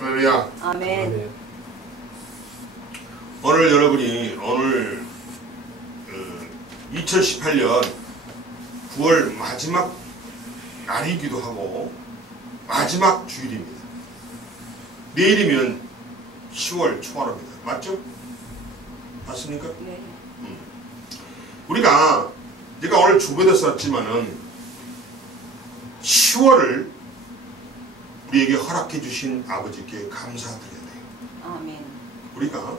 할렐루야. 아멘. 오늘 여러분이 오늘 2018년 9월 마지막 날이기도 하고 마지막 주일입니다. 내일이면 10월 초하루입니다. 맞죠? 맞습니까? 네. 우리가 제가 오늘 주보에도 썼지만은 10월을 우리에게 허락해 주신 아버지께 감사드려야 돼요. 아멘. 우리가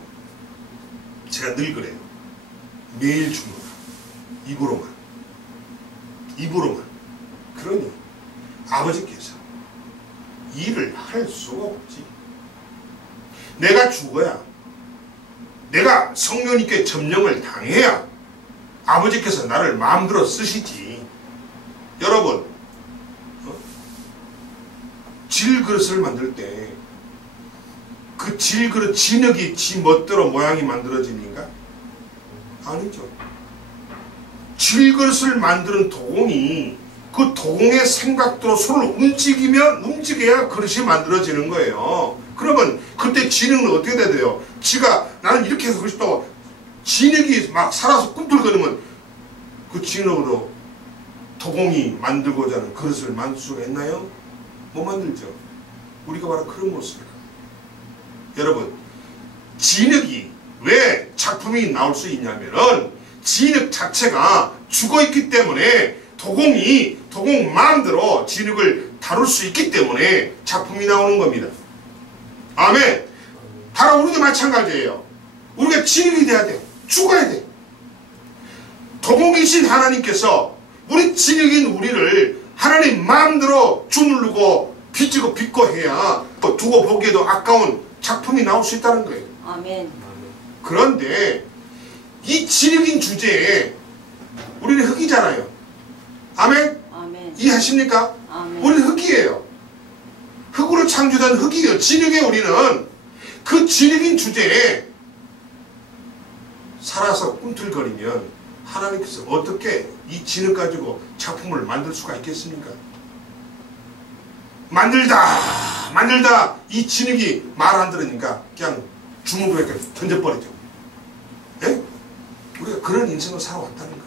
제가 늘 그래요. 매일 주문하 입으로만 그러니 아버지께서 일을 할 수가 없지. 내가 죽어야, 내가 성령님께 점령을 당해야 아버지께서 나를 마음대로 쓰시지. 여러분, 질그릇을 만들 때 그 질그릇 진흙이 지 멋대로 모양이 만들어집니까? 아니죠. 질그릇을 만드는 도공이 그 도공의 생각대로 손을 움직여야 그릇이 만들어지는 거예요. 그러면 그때 진흙은 어떻게 돼요? 지가 나는 이렇게 해서 그릇이 또 진흙이 막 살아서 꿈틀거리면 그 진흙으로 도공이 만들고자 하는 그릇을 만들 수가 있나요? 못 만들죠. 우리가 바로 그런 모습이에요. 여러분, 진흙이 왜 작품이 나올 수 있냐면은 진흙 자체가 죽어있기 때문에 도공 마음대로 진흙을 다룰 수 있기 때문에 작품이 나오는 겁니다. 아멘. 바로 우리도 마찬가지예요. 우리가 진흙이 돼야 돼. 죽어야 돼. 도공이신 하나님께서 우리 진흙인 우리를 하나님 마음대로 주물르고 빚고 해야 두고 보기에도 아까운 작품이 나올 수 있다는 거예요. 아멘. 그런데 이 진흙인 주제에 우리는 흙이잖아요. 아멘? 아멘. 이해하십니까? 아멘. 우리는 흙이에요. 흙으로 창조된 흙이에요. 진흙에 우리는 그 진흙인 주제에 살아서 꿈틀거리면 하나님께서 어떻게 이 진흙 가지고 작품을 만들 수가 있겠습니까? 만들다 이 진흙이 말 안 들으니까 그냥 주먹으로 이렇게 던져버리죠. 예? 우리가 그런 인생을 살아왔다는 거예요.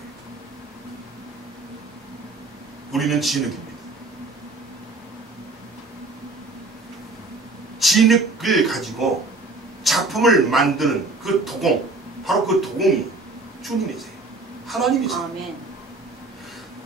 우리는 진흙입니다. 진흙을 가지고 작품을 만드는 그 도공, 바로 그 도공이 주님이세요. 하나님이세요. 아멘.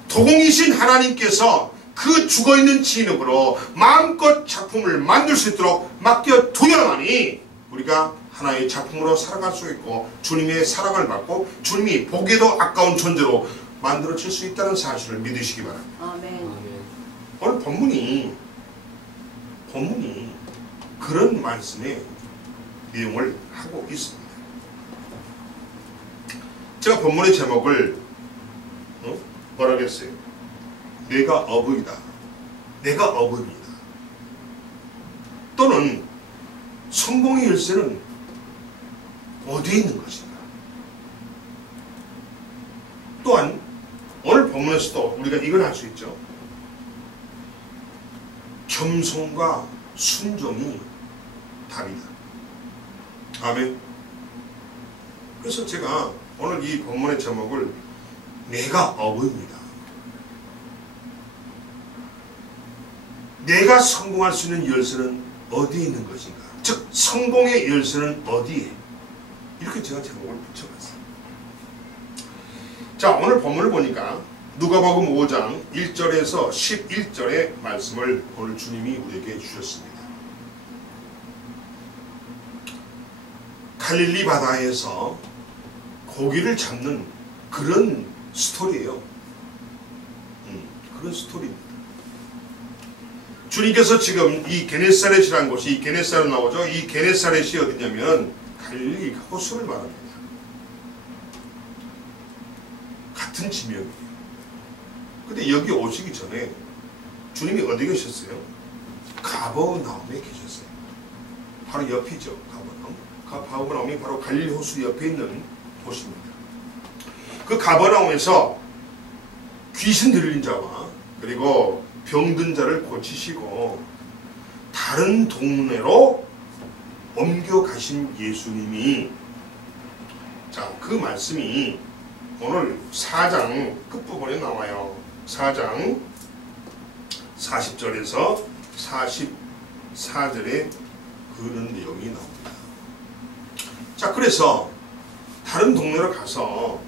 도공이신 하나님께서 그 죽어있는 진흙으로 마음껏 작품을 만들 수 있도록 맡겨두야만이 우리가 하나의 작품으로 살아갈 수 있고 주님의 사랑을 받고 주님이 보기에도 아까운 존재로 만들어질 수 있다는 사실을 믿으시기 바랍니다. 아멘. 오늘 본문이 그런 말씀의 내용을 하고 있습니다. 제가 본문의 제목을 뭐라고 했어요? 내가 어부이다. 내가 어부입니다. 또는 성공의 열쇠는 어디에 있는 것인가? 또한 오늘 본문에서도 우리가 이걸 할 수 있죠. 겸손과 순종이 답이다. 아멘. 그래서 제가 오늘 이 본문의 제목을 내가 어부입니다. 내가 성공할 수 있는 열쇠는 어디에 있는 것인가? 즉 성공의 열쇠는 어디에? 이렇게 제가 제목을 붙여봤어요. 자, 오늘 본문을 보니까 누가복음 5장 1절에서 11절의 말씀을 오늘 주님이 우리에게 주셨습니다. 갈릴리 바다에서 고기를 잡는 그런 스토리예요. 그런 스토리입니다. 주님께서 지금 이 게네사렛이라는 곳이 이 게네사렛 나오죠. 이 게네사렛이 어디냐면 갈릴리 호수를 말합니다. 같은 지명이에요. 근데 여기 오시기 전에 주님이 어디 계셨어요? 가버나움에 계셨어요. 바로 옆이죠. 가버나움이 바로 갈릴리 호수 옆에 있는 곳입니다. 그 가버나움에서 귀신 들린 자와 그리고 병든 자를 고치시고 다른 동네로 옮겨가신 예수님이, 자, 그 말씀이 오늘 4장 끝부분에 나와요. 4장 40절에서 44절에 그런 내용이 나옵니다. 자, 그래서 다른 동네로 가서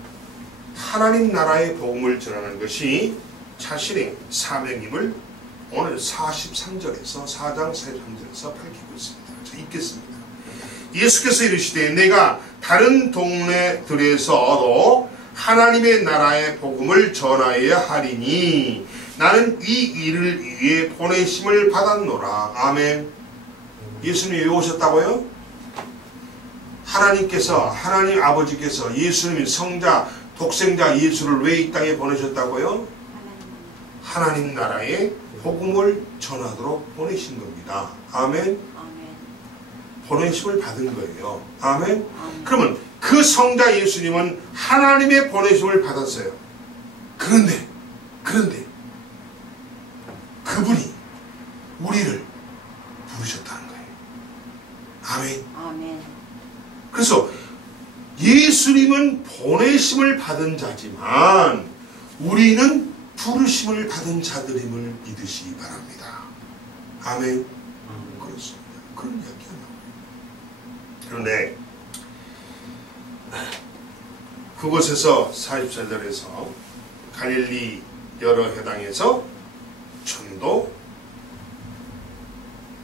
하나님 나라의 복음을 전하는 것이 자신의 사명임을 오늘 43절에서 4장 43절에서 밝히고 있습니다. 자, 읽겠습니다. 예수께서 이르시되 내가 다른 동네들에서도 하나님의 나라의 복음을 전하여야 하리니 나는 이 일을 위해 보내심을 받았노라. 아멘. 예수님이 왜 오셨다고요? 하나님 아버지께서 예수님이 성자 독생자 예수를 왜 이 땅에 보내셨다고요? 하나님 나라의 복음을 전하도록 보내신 겁니다. 아멘. 보내심을 받은 거예요. 아멘. 그러면 그 성자 예수님은 하나님의 보내심을 받았어요. 그런데 그분이 우리를 부르셨다는 거예요. 아멘. 그래서 예수님은 보내심을 받은 자지만 우리는 부르심을 받은 자들임을 믿으시기 바랍니다. 아멘. 그렇습니다. 그런 이야기가 나와요. 그런데 그곳에서 44절에서 갈릴리 여러 회당에서 전도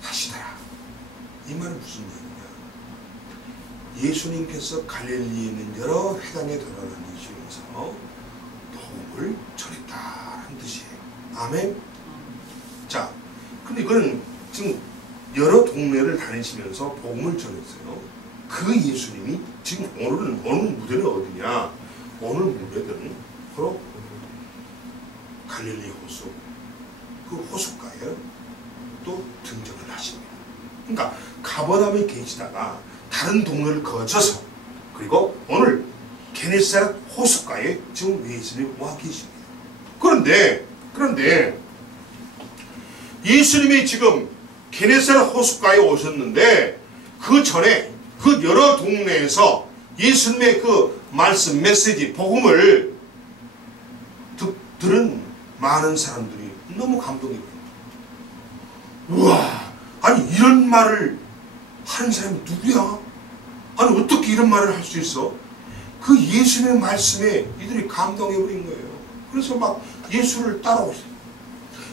하시더라. 이 말은 무슨 말이냐? 예수님께서 갈릴리에 있는 여러 회당에 돌아다니시면서 복음을 전했다는 뜻이에요. 아멘. 자, 근데 이거는 지금 여러 동네를 다니시면서 복음을 전했어요. 그 예수님이 지금 오늘 무대는 어디냐? 오늘 무대는 바로 갈릴리 호수, 그 호숫가에 또 등장을 하십니다. 그러니까 가버나움에 계시다가 다른 동네를 거쳐서 그리고 오늘 게네사렛 호숫가에 지금 예수님이 와 계십니다. 그런데 예수님이 지금 게네사렛 호숫가에 오셨는데 그 전에 그 여러 동네에서 예수님의 그 말씀, 메시지, 복음을 들은 많은 사람들이 너무 감동이 됩니다. 우와, 아니 이런 말을 하는 사람이 누구야? 아니 어떻게 이런 말을 할 수 있어? 그 예수님의 말씀에 이들이 감동해버린 거예요. 그래서 막 예수를 따라오세요.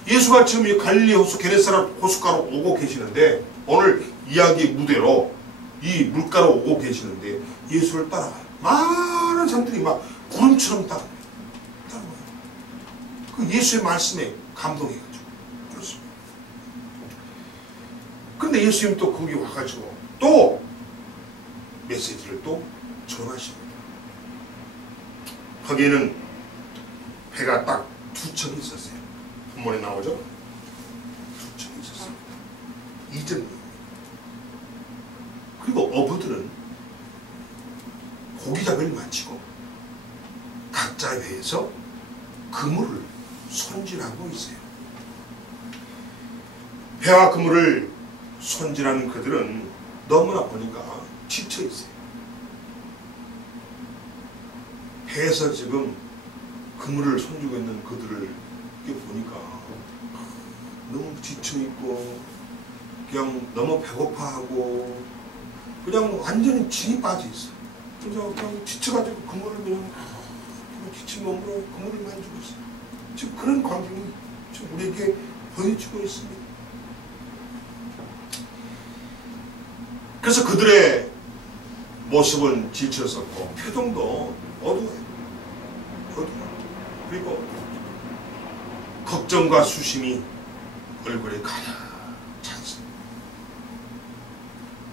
예수가 지금 이 갈릴리 호수 게네사렛 호숫가로 오고 계시는데 오늘 이야기 무대로 이 물가로 오고 계시는데 예수를 따라와요. 많은 사람들이 막 구름처럼 따라와요. 그 예수의 말씀에 감동해가지고 그렇습니다. 그런데 예수님 또 거기 와가지고 또 메시지를 또 전하십니다. 거기에는 배가 딱 두 척이 있었어요. 본문에 나오죠? 두 척이 있었습니다. 이전입니다. 그리고 어부들은 고기잡이를 마치고 각자 배에서 그물을 손질하고 있어요. 배와 그물을 손질하는 그들은 너무나 보니까 지쳐 있어요. 배에서 지금 그물을 손주고 있는 그들을 보니까 너무 지쳐 있고 그냥 너무 배고파하고 그냥 완전히 진이 빠져 있어요. 그래서 그냥 지쳐가지고 그물을 그냥 지친 몸으로 그물을 만지고 있어요. 지금 그런 광경이 지금 우리에게 보여지고 있습니다. 그래서 그들의 모습은 지쳤었고 표정도 어두워요. 그리고 걱정과 수심이 얼굴에 가득 찼습니다.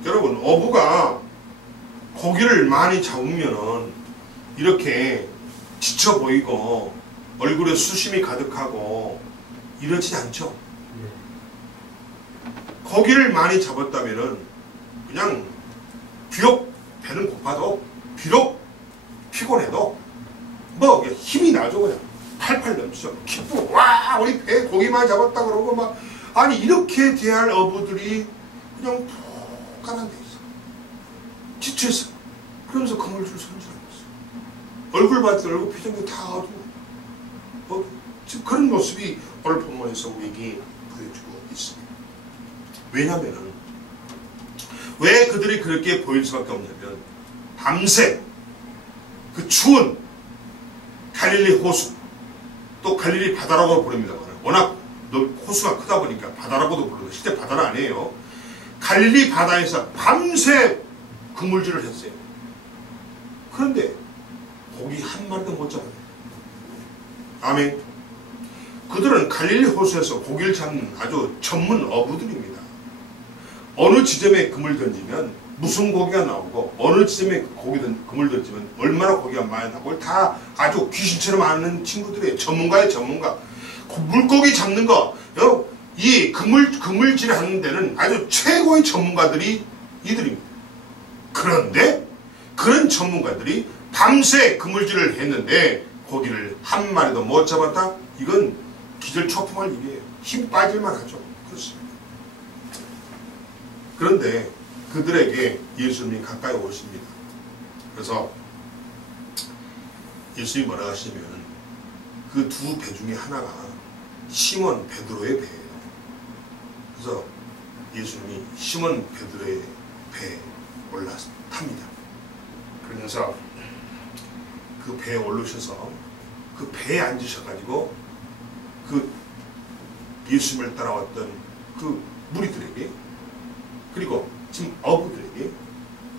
여러분, 어부가 고기를 많이 잡으면은 이렇게 지쳐 보이고 얼굴에 수심이 가득하고 이러지 않죠. 고기를 많이 잡았다면은 그냥 비록 배는 고파도 비록 피곤해도 뭐 힘이 나죠. 그냥 팔팔 넘치죠. 기쁘고 와 우리 배 고기 많이 잡았다 그러고 막 아니 이렇게 대할 어부들이 그냥 푹 가난돼 있어. 지쳐있어. 그러면서 그물줄 손질하고 있어. 얼굴 봤더니 얼굴 표정이 다 어두워. 지금 그런 모습이 오늘 본문에서 우리에게 보여주고 있습니다. 왜냐하면 왜 그들이 그렇게 보일 수밖에 없냐면 밤새 그 추운 갈릴리 호수, 또 갈릴리 바다라고 부릅니다. 워낙 호수가 크다 보니까 바다라고도 부르는데 실제 바다는 아니에요. 갈릴리 바다에서 밤새 그물질을 했어요. 그런데 고기 한 마리도 못 잡아요. 아멘. 그들은 갈릴리 호수에서 고기를 잡는 아주 전문 어부들입니다. 어느 지점에 금을 던지면 무슨 고기가 나오고 어느 지점에 금을 던지면 얼마나 고기가 많이 나오고 다 아주 귀신처럼 아는 친구들이에요. 전문가예요, 전문가. 물고기 잡는 거, 이 그물질 하는 데는 아주 최고의 전문가들이 이들입니다. 그런데 그런 전문가들이 밤새 그물질을 했는데 고기를 한 마리도 못 잡았다? 이건 기절초풍할 일이에요. 힘 빠질만 하죠. 그렇습니다. 그런데 그들에게 예수님이 가까이 오십니다. 그래서 예수님이 뭐라 하시냐면 그 두 배 중에 하나가 시몬 베드로의 배예요. 그래서 예수님이 시몬 베드로의 배에 올라탑니다. 그러면서 그 배에 올르셔서 그 배에 앉으셔가지고 그 예수님을 따라왔던 그 무리들에게 그리고 지금 어부들에게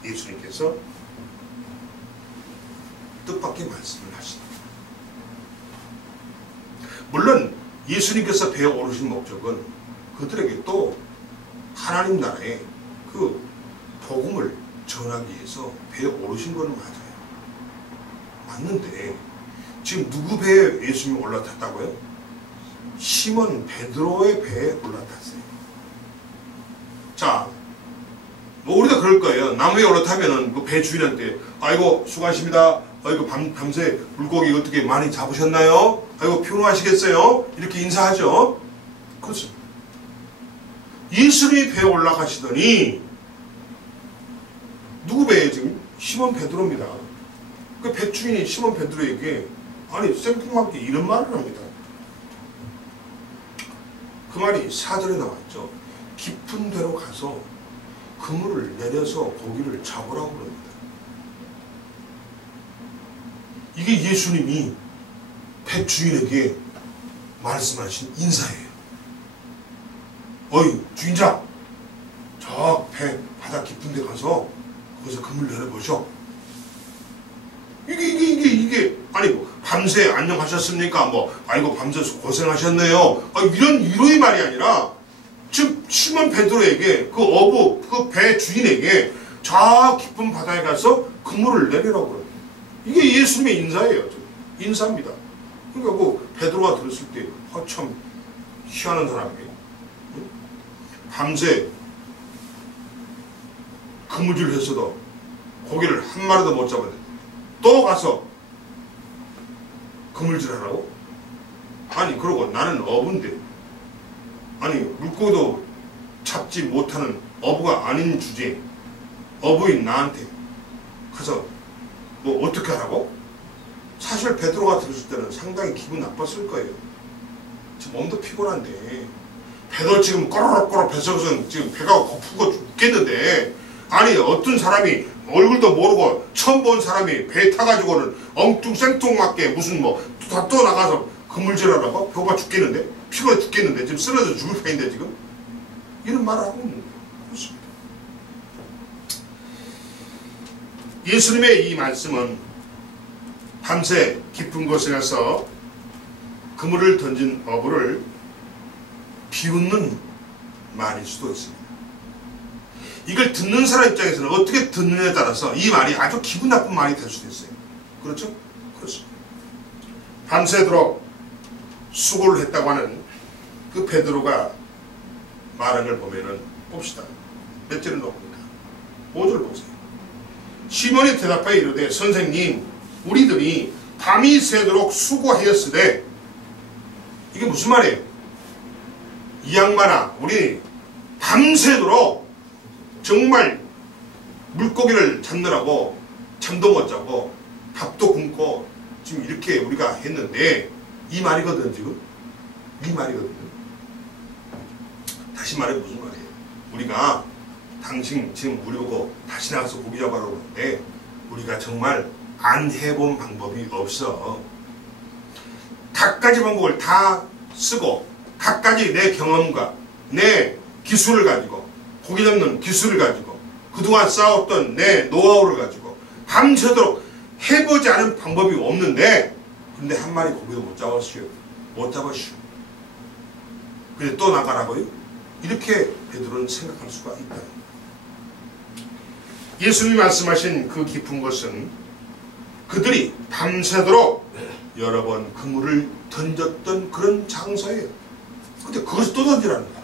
예수님께서 뜻밖의 말씀을 하십니다. 물론 예수님께서 배에 오르신 목적은 그들에게 또 하나님 나라의 그 복음을 전하기 위해서 배에 오르신 것은 맞아요. 맞는데 지금 누구 배에 예수님이 올라탔다고요? 시몬 베드로의 배에 올라탔어요. 자, 뭐 우리도 그럴 거예요. 나무에 올라타면은 그 배 주인한테 아이고 수고하십니다. 아이고 밤새 물고기 어떻게 많이 잡으셨나요? 아이고 피곤하시겠어요? 이렇게 인사하죠. 그렇습니다. 예수님이 배에 올라가시더니 누구 배에 지금? 시몬 베드로입니다. 그 배 주인이 시몬 베드로에게 아니 생뚱맞게 이런 말을 합니다. 그 말이 4절에 나왔죠. 깊은 데로 가서 그물을 내려서 고기를 잡으라고 그럽니다. 이게 예수님이 배 주인에게 말씀하신 인사예요. 어이 주인장, 저 배 바다 깊은 데 가서 거기서 그물 내려보셔. 이게 아니 뭐 밤새 안녕하셨습니까? 뭐 아이고 밤새 고생하셨네요. 이런 위로의 말이 아니라 지금 시몬 베드로에게 그 어부 그 배 주인에게 저 깊은 바다에 가서 그물을 내리라고 그래요. 이게 예수님의 인사예요. 인사입니다. 그러니까 그 베드로가 들었을 때 참 희한한 사람이에요. 밤새 그물질을 했어도 고기를 한 마리도 못 잡았는데 또 가서 그물질 하라고? 아니 그러고 나는 어부인데 아니 물고기도 잡지 못하는 어부가 아닌 주제에 어부인 나한테 가서 뭐 어떻게 하라고? 사실 베드로가 들었을 때는 상당히 기분 나빴을 거예요. 지금 몸도 피곤한데 배도 지금 꼬르륵꼬르륵 뱃속에서 지금 배가 고프고 죽겠는데 아니 어떤 사람이 얼굴도 모르고 처음 본 사람이 배 타가지고는 엉뚱생뚱맞게 무슨 뭐 또 나가서 그물질하라고? 배고파 죽겠는데? 피곤해 죽겠는데? 지금 쓰러져 죽을 판인데 지금? 이런 말을 하고 있는 거예요. 그렇습니다. 예수님의 이 말씀은 밤새 깊은 곳에 가서 그물을 던진 어부를 비웃는 말일 수도 있습니다. 이걸 듣는 사람 입장에서는 어떻게 듣느냐에 따라서 이 말이 아주 기분 나쁜 말이 될 수도 있어요. 그렇죠? 그렇습니다. 밤새도록 수고를 했다고 하는 그 베드로가 말한 걸 보면은 봅시다. 몇 절을 넣습니까? 5절 보세요. 시몬이 대답하여 이르되 선생님 우리들이 밤이 새도록 수고하였으되 이게 무슨 말이에요? 이 양반아, 우리 밤새도록 정말 물고기를 잡느라고 잠도 못 자고 밥도 굶고 지금 이렇게 우리가 했는데, 이 말이거든. 지금 이 말이거든요. 다시 말해 무슨 말이에요? 우리가 당신 지금 우리 보고 다시 나가서 고기 잡아라고 하는데, 우리가 정말 안 해본 방법이 없어. 갖가지 방법을 다 쓰고 갖가지 내 경험과 내 기술을 가지고, 고기 잡는 기술을 가지고, 그동안 쌓았던 내 노하우를 가지고 밤새도록 해보지 않은 방법이 없는데, 근데 한 마리 고기도 못 잡았슈. 못 잡았슈. 근데 또 나가라고요? 이렇게 베드로는 생각할 수가 있다. 예수님이 말씀하신 그 깊은 것은 그들이 밤새도록 여러 번 그물을 던졌던 그런 장소예요. 근데 그것을 또 던지라는 거야.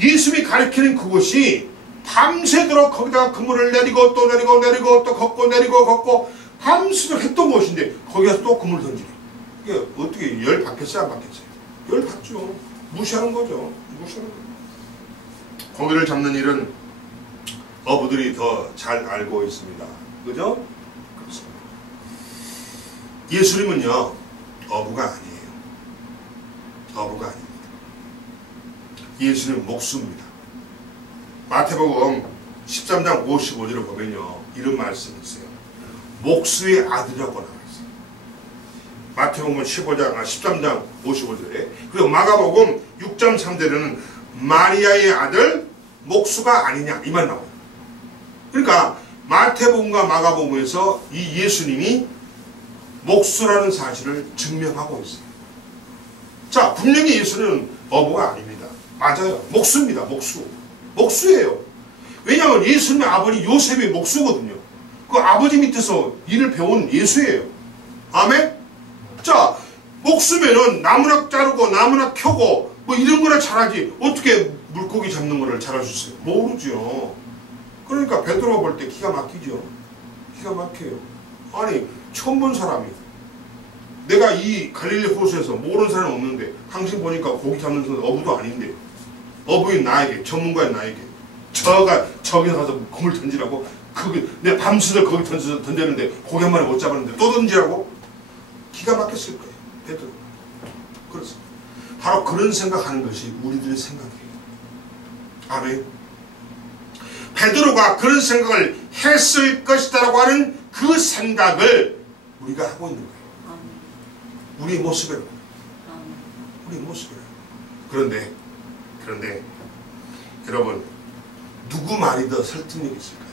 예수님이 가르치는 그것이 밤새도록 거기다가 그물을 내리고 또 내리고 내리고 또 걷고 내리고 걷고 밤새도록 했던 것인데, 거기 가서 또 그물을 던지래. 이게 어떻게 열 받겠어요? 안 받겠어요? 열 받죠. 무시하는 거죠. 무시하는 거죠. 고기를 잡는 일은 어부들이 더 잘 알고 있습니다. 그죠? 그렇습니다. 예수님은요, 어부가 아니에요. 어부가 아닙니다. 예수님은 목수입니다. 마태복음 13장 55절을 보면요, 이런 말씀이 있어요. 목수의 아들이라고 나와 있어요. 마태복음 13장 55절에. 그리고 마가복음 6장 3절에는 마리아의 아들 목수가 아니냐, 이 말 나와요. 그러니까 마태복음과 마가복음에서 이 예수님이 목수라는 사실을 증명하고 있어요. 자, 분명히 예수는 어부가 아닙니다. 맞아요. 목수입니다. 목수. 목수예요. 왜냐하면 예수님의 아버지 요셉이 목수거든요. 그 아버지 밑에서 일을 배운 예수예요. 아멘? 자, 목수면은 나무나 자르고 나무나 켜고 뭐 이런 거나 잘하지, 어떻게 물고기 잡는 거를 잘할 수 있어요? 모르죠. 그러니까 베드로가 볼 때 기가 막히죠. 기가 막혀요. 아니, 처음 본 사람이, 내가 이 갈릴리 호수에서 모르는 사람이 없는데, 당신 보니까 고기 잡는 사람 어부도 아닌데, 어부인 나에게, 전문가인 나에게 저기 가서 그물 던지라고? 내 밤새도록 거기 던졌는데 고기 한 마리 못 잡았는데 또 던지라고? 기가 막혔을 거예요. 베드로. 그렇습니다. 바로 그런 생각하는 것이 우리들의 생각이에요. 아멘. 베드로가 그런 생각을 했을 것이다라고 하는 그 생각을 우리가 하고 있는 거예요. 우리의 모습이라고. 우리의 모습이라고. 그런데 여러분, 누구 말이 더 설득력이 있을까요?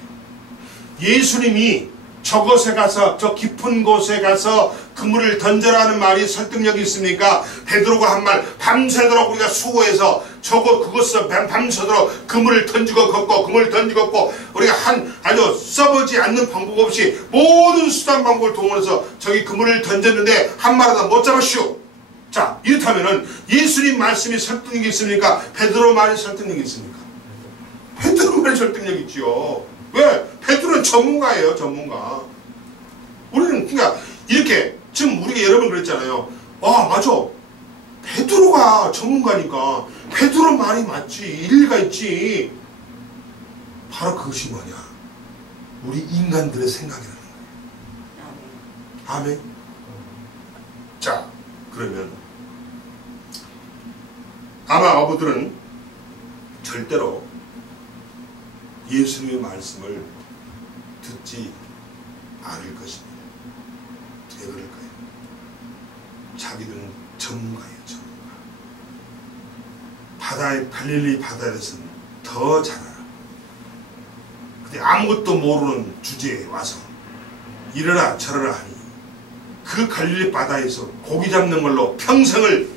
예수님이 저곳에 가서, 저 깊은 곳에 가서 그물을 던져라는 말이 설득력이 있습니까? 베드로가 한 말, 밤새도록 우리가 수고해서 그곳에서 밤새도록 그물을 던지고 걷고 그물을 던지고 걷고, 우리가 아주 써보지 않는 방법 없이 모든 수단 방법을 동원해서 저기 그물을 던졌는데 한 마리도 못 잡았슈. 자, 이렇다면은 예수님 말씀이 설득력이 있습니까? 베드로 말이 설득력이 있습니까? 베드로 말이 설득력이 있지요. 왜? 베드로는 전문가예요. 전문가. 우리는 그러니까 이렇게 지금 우리가 여러 번 그랬잖아요. 아, 맞아. 베드로가 전문가니까 베드로 말이 맞지. 일리가 있지. 바로 그것이 뭐냐? 우리 인간들의 생각이라는 거예요. 아멘. 자, 그러면 아마 어부들은 절대로 예수님의 말씀을 듣지 않을 것입니다. 왜 그럴까요? 자기들은 전문가예요. 전문가. 갈릴리 바다에서는 더 잘 알아. 근데 아무것도 모르는 주제에 와서 이러라 저러라 하니, 그 갈릴리 바다에서 고기 잡는 걸로 평생을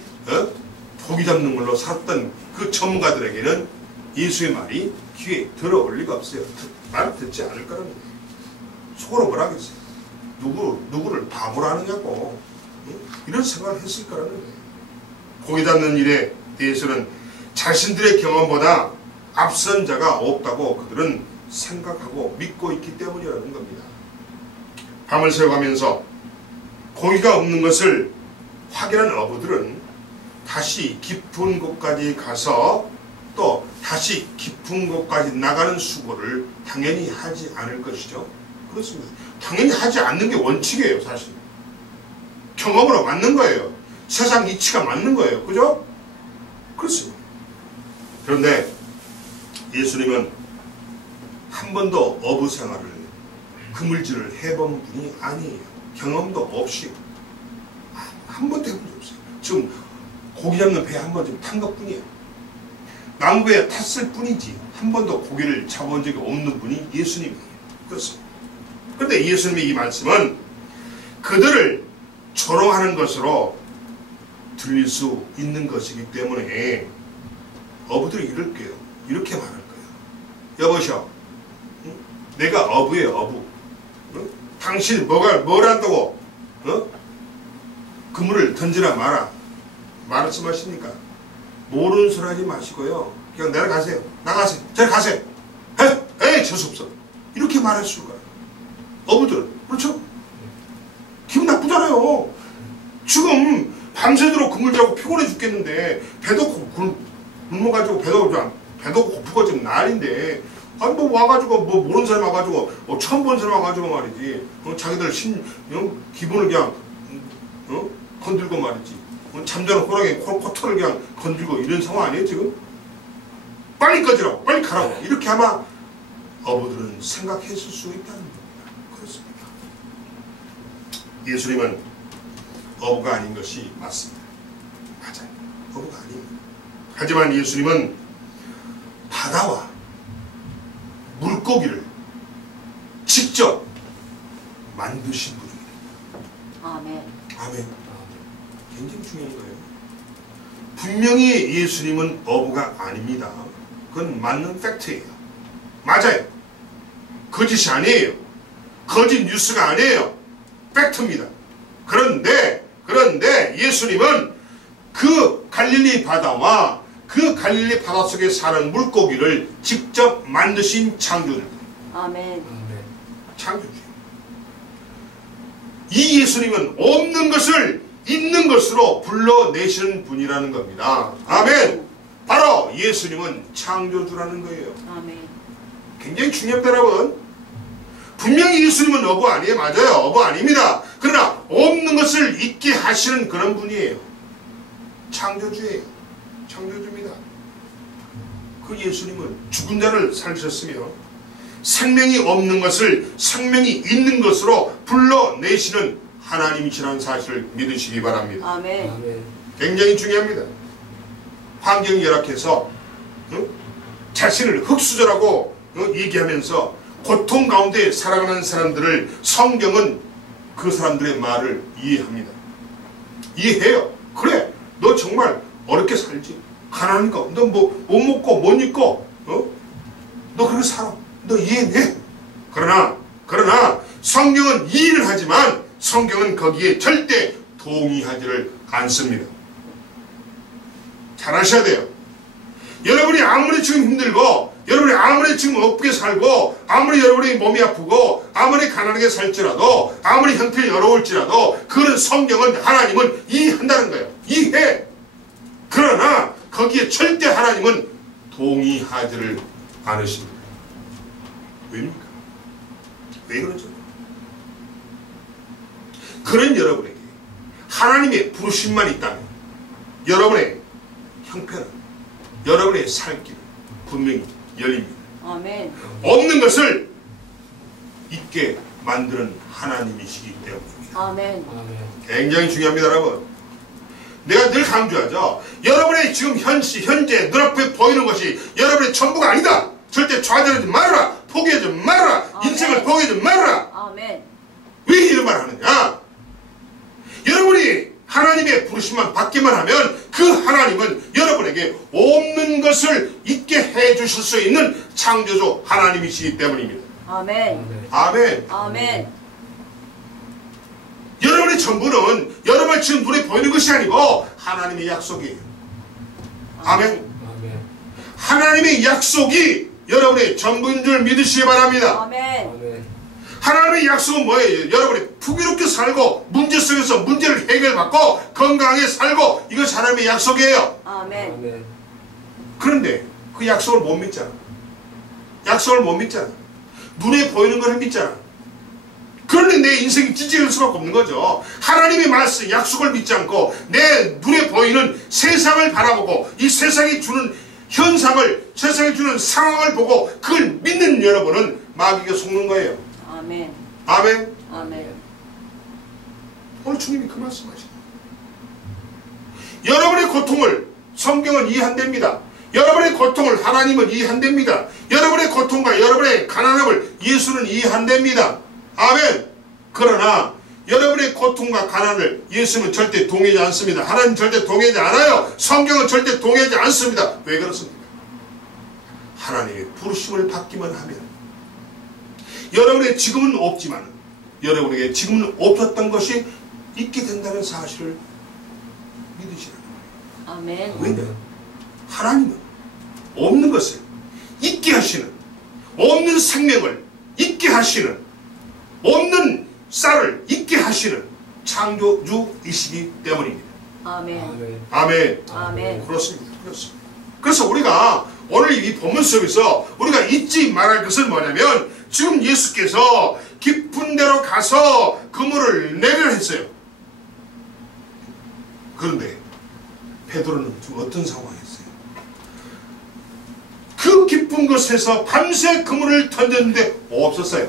고기 잡는 걸로 살았던 그 전문가들에게는 예수의 말이 귀에 들어올 리가 없어요. 말 듣지 않을 거라는 거예요. 속으로 뭐라 하겠어요? 누구를 바보로 하느냐고, 이런 생각을 했을 거라는 거예요. 고기 잡는 일에 대해서는 자신들의 경험보다 앞선 자가 없다고 그들은 생각하고 믿고 있기 때문이라는 겁니다. 밤을 새워가면서 고기가 없는 것을 확인한 어부들은 다시 깊은 곳까지 가서 또 다시 깊은 곳까지 나가는 수고를 당연히 하지 않을 것이죠. 그렇습니다. 당연히 하지 않는 게 원칙이에요. 사실 경험으로 맞는 거예요. 세상 이치가 맞는 거예요. 그죠? 그렇습니다. 그런데 예수님은 한 번도 어부 생활을 그물질을 해본 분이 아니에요. 경험도 없이 한 번도 해본 적 없어요. 지금 고기 잡는 배 한 번 좀 탄 것뿐이에요. 나무배에 탔을 뿐이지 한 번도 고기를 잡아본 적이 없는 분이 예수님이에요. 그렇습니다. 그런데 예수님의 이 말씀은 그들을 조롱하는 것으로 들릴 수 있는 것이기 때문에 어부들이 이렇게 말할 거예요. 여보시오, 내가 어부예요. 어부. 당신 뭘 한다고 그물을 던지라 마라 말씀하십니까? 모르는 소리 하지 마시고요. 그냥 내려가세요. 나가세요. 저리 가세요. 에이 재수없어. 이렇게 말할 수가. 어부들 그렇죠? 기분 나쁘잖아요. 지금 밤새도록 그물 잡고 피곤해 죽겠는데 배도 굶어가지고 배도 고프고 지금 난인데 아니 뭐 와가지고 뭐 모르는 사람 와가지고 처음 본 사람 와가지고 말이지 자기들 기분을 그냥 건들고 말이지 잠자는 호랑이 코털을 그냥 건들고 이런 상황 아니에요 지금? 빨리 꺼지라고 빨리 가라고 이렇게 아마 어부들은 생각했을 수 있다는 겁니다. 그렇습니다. 예수님은 어부가 아닌 것이 맞습니다. 맞아요. 어부가 아닙니다. 하지만 예수님은 바다와 물고기를 직접 만드신 분입니다. 아멘. 아멘. 굉장히 중요한 거예요. 분명히 예수님은 어부가 아닙니다. 그건 맞는 팩트예요. 맞아요. 거짓이 아니에요. 거짓 뉴스가 아니에요. 팩트입니다. 그런데 예수님은 그 갈릴리 바다와 그 갈릴리 바다 속에 사는 물고기를 직접 만드신 창조주입니다. 아멘. 창조주. 이 예수님은 없는 것을 있는 것으로 불러내시는 분이라는 겁니다. 아멘. 바로 예수님은 창조주라는 거예요. 아멘. 굉장히 중요합니다, 여러분. 분명히 예수님은 어부 아니에요. 맞아요. 어부 아닙니다. 그러나 없는 것을 있게 하시는 그런 분이에요. 창조주예요. 창조주입니다. 그 예수님은 죽은 자를 살리셨으며 생명이 없는 것을 생명이 있는 것으로 불러내시는 하나님이시라는 사실을 믿으시기 바랍니다. 아멘. 굉장히 중요합니다. 환경이 열악해서 자신을 흙수저라고 얘기하면서 고통 가운데 살아가는 사람들을 성경은 그 사람들의 말을 이해합니다. 이해해요. 그래, 너 정말 어렵게 살지. 가난하니까 너 뭐 못 먹고 못 입고 너 그렇게 살아. 너 이해해. 그러나 성경은 이해를 하지만 성경은 거기에 절대 동의하지를 않습니다. 잘 아셔야 돼요. 여러분이 아무리 지금 힘들고 여러분이 아무리 지금 어렵게 살고 아무리 여러분이 몸이 아프고 아무리 가난하게 살지라도 아무리 형편이 어려울지라도 그런 성경은 하나님은 이해한다는 거예요. 이해해. 그러나 거기에 절대 하나님은 동의하지를 않으십니다. 왜입니까? 왜 그러죠? 그런 여러분에게 하나님의 부르심만 있다면 여러분의 형편은 여러분의 살 길은 분명히 열립니다. 아멘. 없는 것을 있게 만드는 하나님이시기 때문입니다. 아멘. 굉장히 중요합니다, 여러분. 내가 늘 강조하죠. 여러분의 지금 현재 눈앞에 보이는 것이 여러분의 전부가 아니다. 절대 좌절하지 말아라. 포기하지 말아라. 아멘. 인생을 포기하지 말아라. 아멘. 왜 이런 말을 하느냐? 여러분이 하나님의 부르심만 받기만 하면 그 하나님은 여러분에게 없는 것을 있게 해주실 수 있는 창조주 하나님이시기 때문입니다. 아멘. 아멘. 아멘. 여러분의 전부는 여러분 지금 눈에 보이는 것이 아니고 하나님의 약속이에요. 아멘. 하나님의 약속이 여러분의 전부인 줄 믿으시기 바랍니다. 아멘. 하나님의 약속은 뭐예요? 여러분이 풍요롭게 살고 문제 속에서 문제를 해결받고 건강하게 살고 이것이 하나님의 약속이에요. 아멘. 그런데 그 약속을 못 믿잖아. 약속을 못 믿잖아. 눈에 보이는 것을 믿잖아. 그런데 내 인생이 찌질할 수밖에 없는 거죠. 하나님의 말씀, 약속을 믿지 않고 내 눈에 보이는 세상을 바라보고 이 세상이 주는 현상을, 세상이 주는 상황을 보고 그걸 믿는 여러분은 마귀가 속는 거예요. 아멘. 아멘. 아멘. 오늘 주님이 그 말씀하시죠. 여러분의 고통을 성경은 이해한답니다. 여러분의 고통을 하나님은 이해한답니다. 여러분의 고통과 여러분의 가난함을 예수는 이해한답니다. 아멘. 그러나 여러분의 고통과 가난을 예수는 절대 동의하지 않습니다. 하나님 절대 동의하지 않아요. 성경은 절대 동의하지 않습니다. 왜 그렇습니까? 하나님의 부르심을 받기만 하면 여러분의 지금은 없지만 여러분에게 지금은 없었던 것이 있게 된다는 사실을 믿으시라는 거예요. 아멘. 왜냐? 하나님은 없는 것을 있게 하시는, 없는 생명을 있게 하시는, 없는 쌀을 있게 하시는 창조주이시기 때문입니다. 아멘. 아멘. 아멘. 그렇습니다. 그렇습니다. 그래서 우리가 오늘 이 본문 속에서 우리가 잊지 말할 것은 뭐냐면 지금 예수께서 깊은 데로 가서 그물을 내리려 했어요. 그런데 베드로는 지금 어떤 상황이었어요? 그 깊은 곳에서 밤새 그물을 던졌는데 없었어요.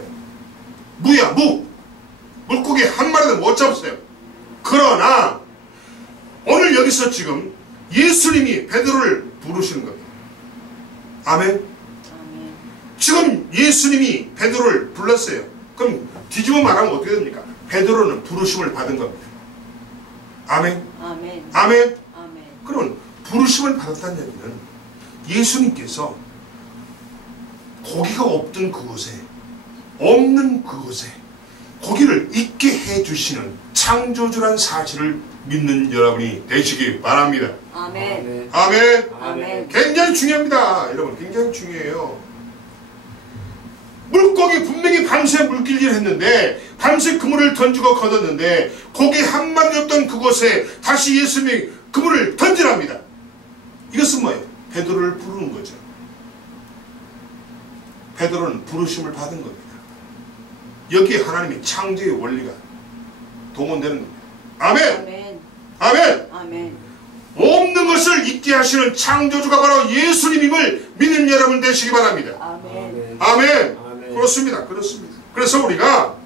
무야 무. 물고기 한 마리도 못 잡았어요. 그러나 오늘 여기서 지금 예수님이 베드로를 부르시는 겁니다. 아멘. 아멘. 지금 예수님이 베드로를 불렀어요. 그럼 뒤집어 말하면 어떻게 됩니까? 베드로는 부르심을 받은 겁니다. 아멘. 아멘. 아멘. 아멘. 그러면 부르심을 받았다는 얘기는 예수님께서 고기가 없던 그곳에, 없는 그곳에 고기를 있게 해주시는 창조주란 사실을 믿는 여러분이 되시기 바랍니다. 아멘. 아멘. 아멘. 굉장히 중요합니다. 여러분 굉장히 중요해요. 물고기 분명히 밤새 물길질을 했는데 밤새 그물을 던지고 걷었는데 고기 한 마리 없던 그곳에 다시 예수님이 그물을 던지랍니다. 이것은 뭐예요? 베드로를 부르는 거죠. 베드로는 부르심을 받은 겁니다. 여기에 하나님의 창조의 원리가 동원되는 겁니다. 아멘. 아멘. 아멘. 아멘. 없는 것을 있게 하시는 창조주가 바로 예수님임을 믿는 여러분 되시기 바랍니다. 아멘. 아멘. 그렇습니다. 그렇습니다. 그래서 우리가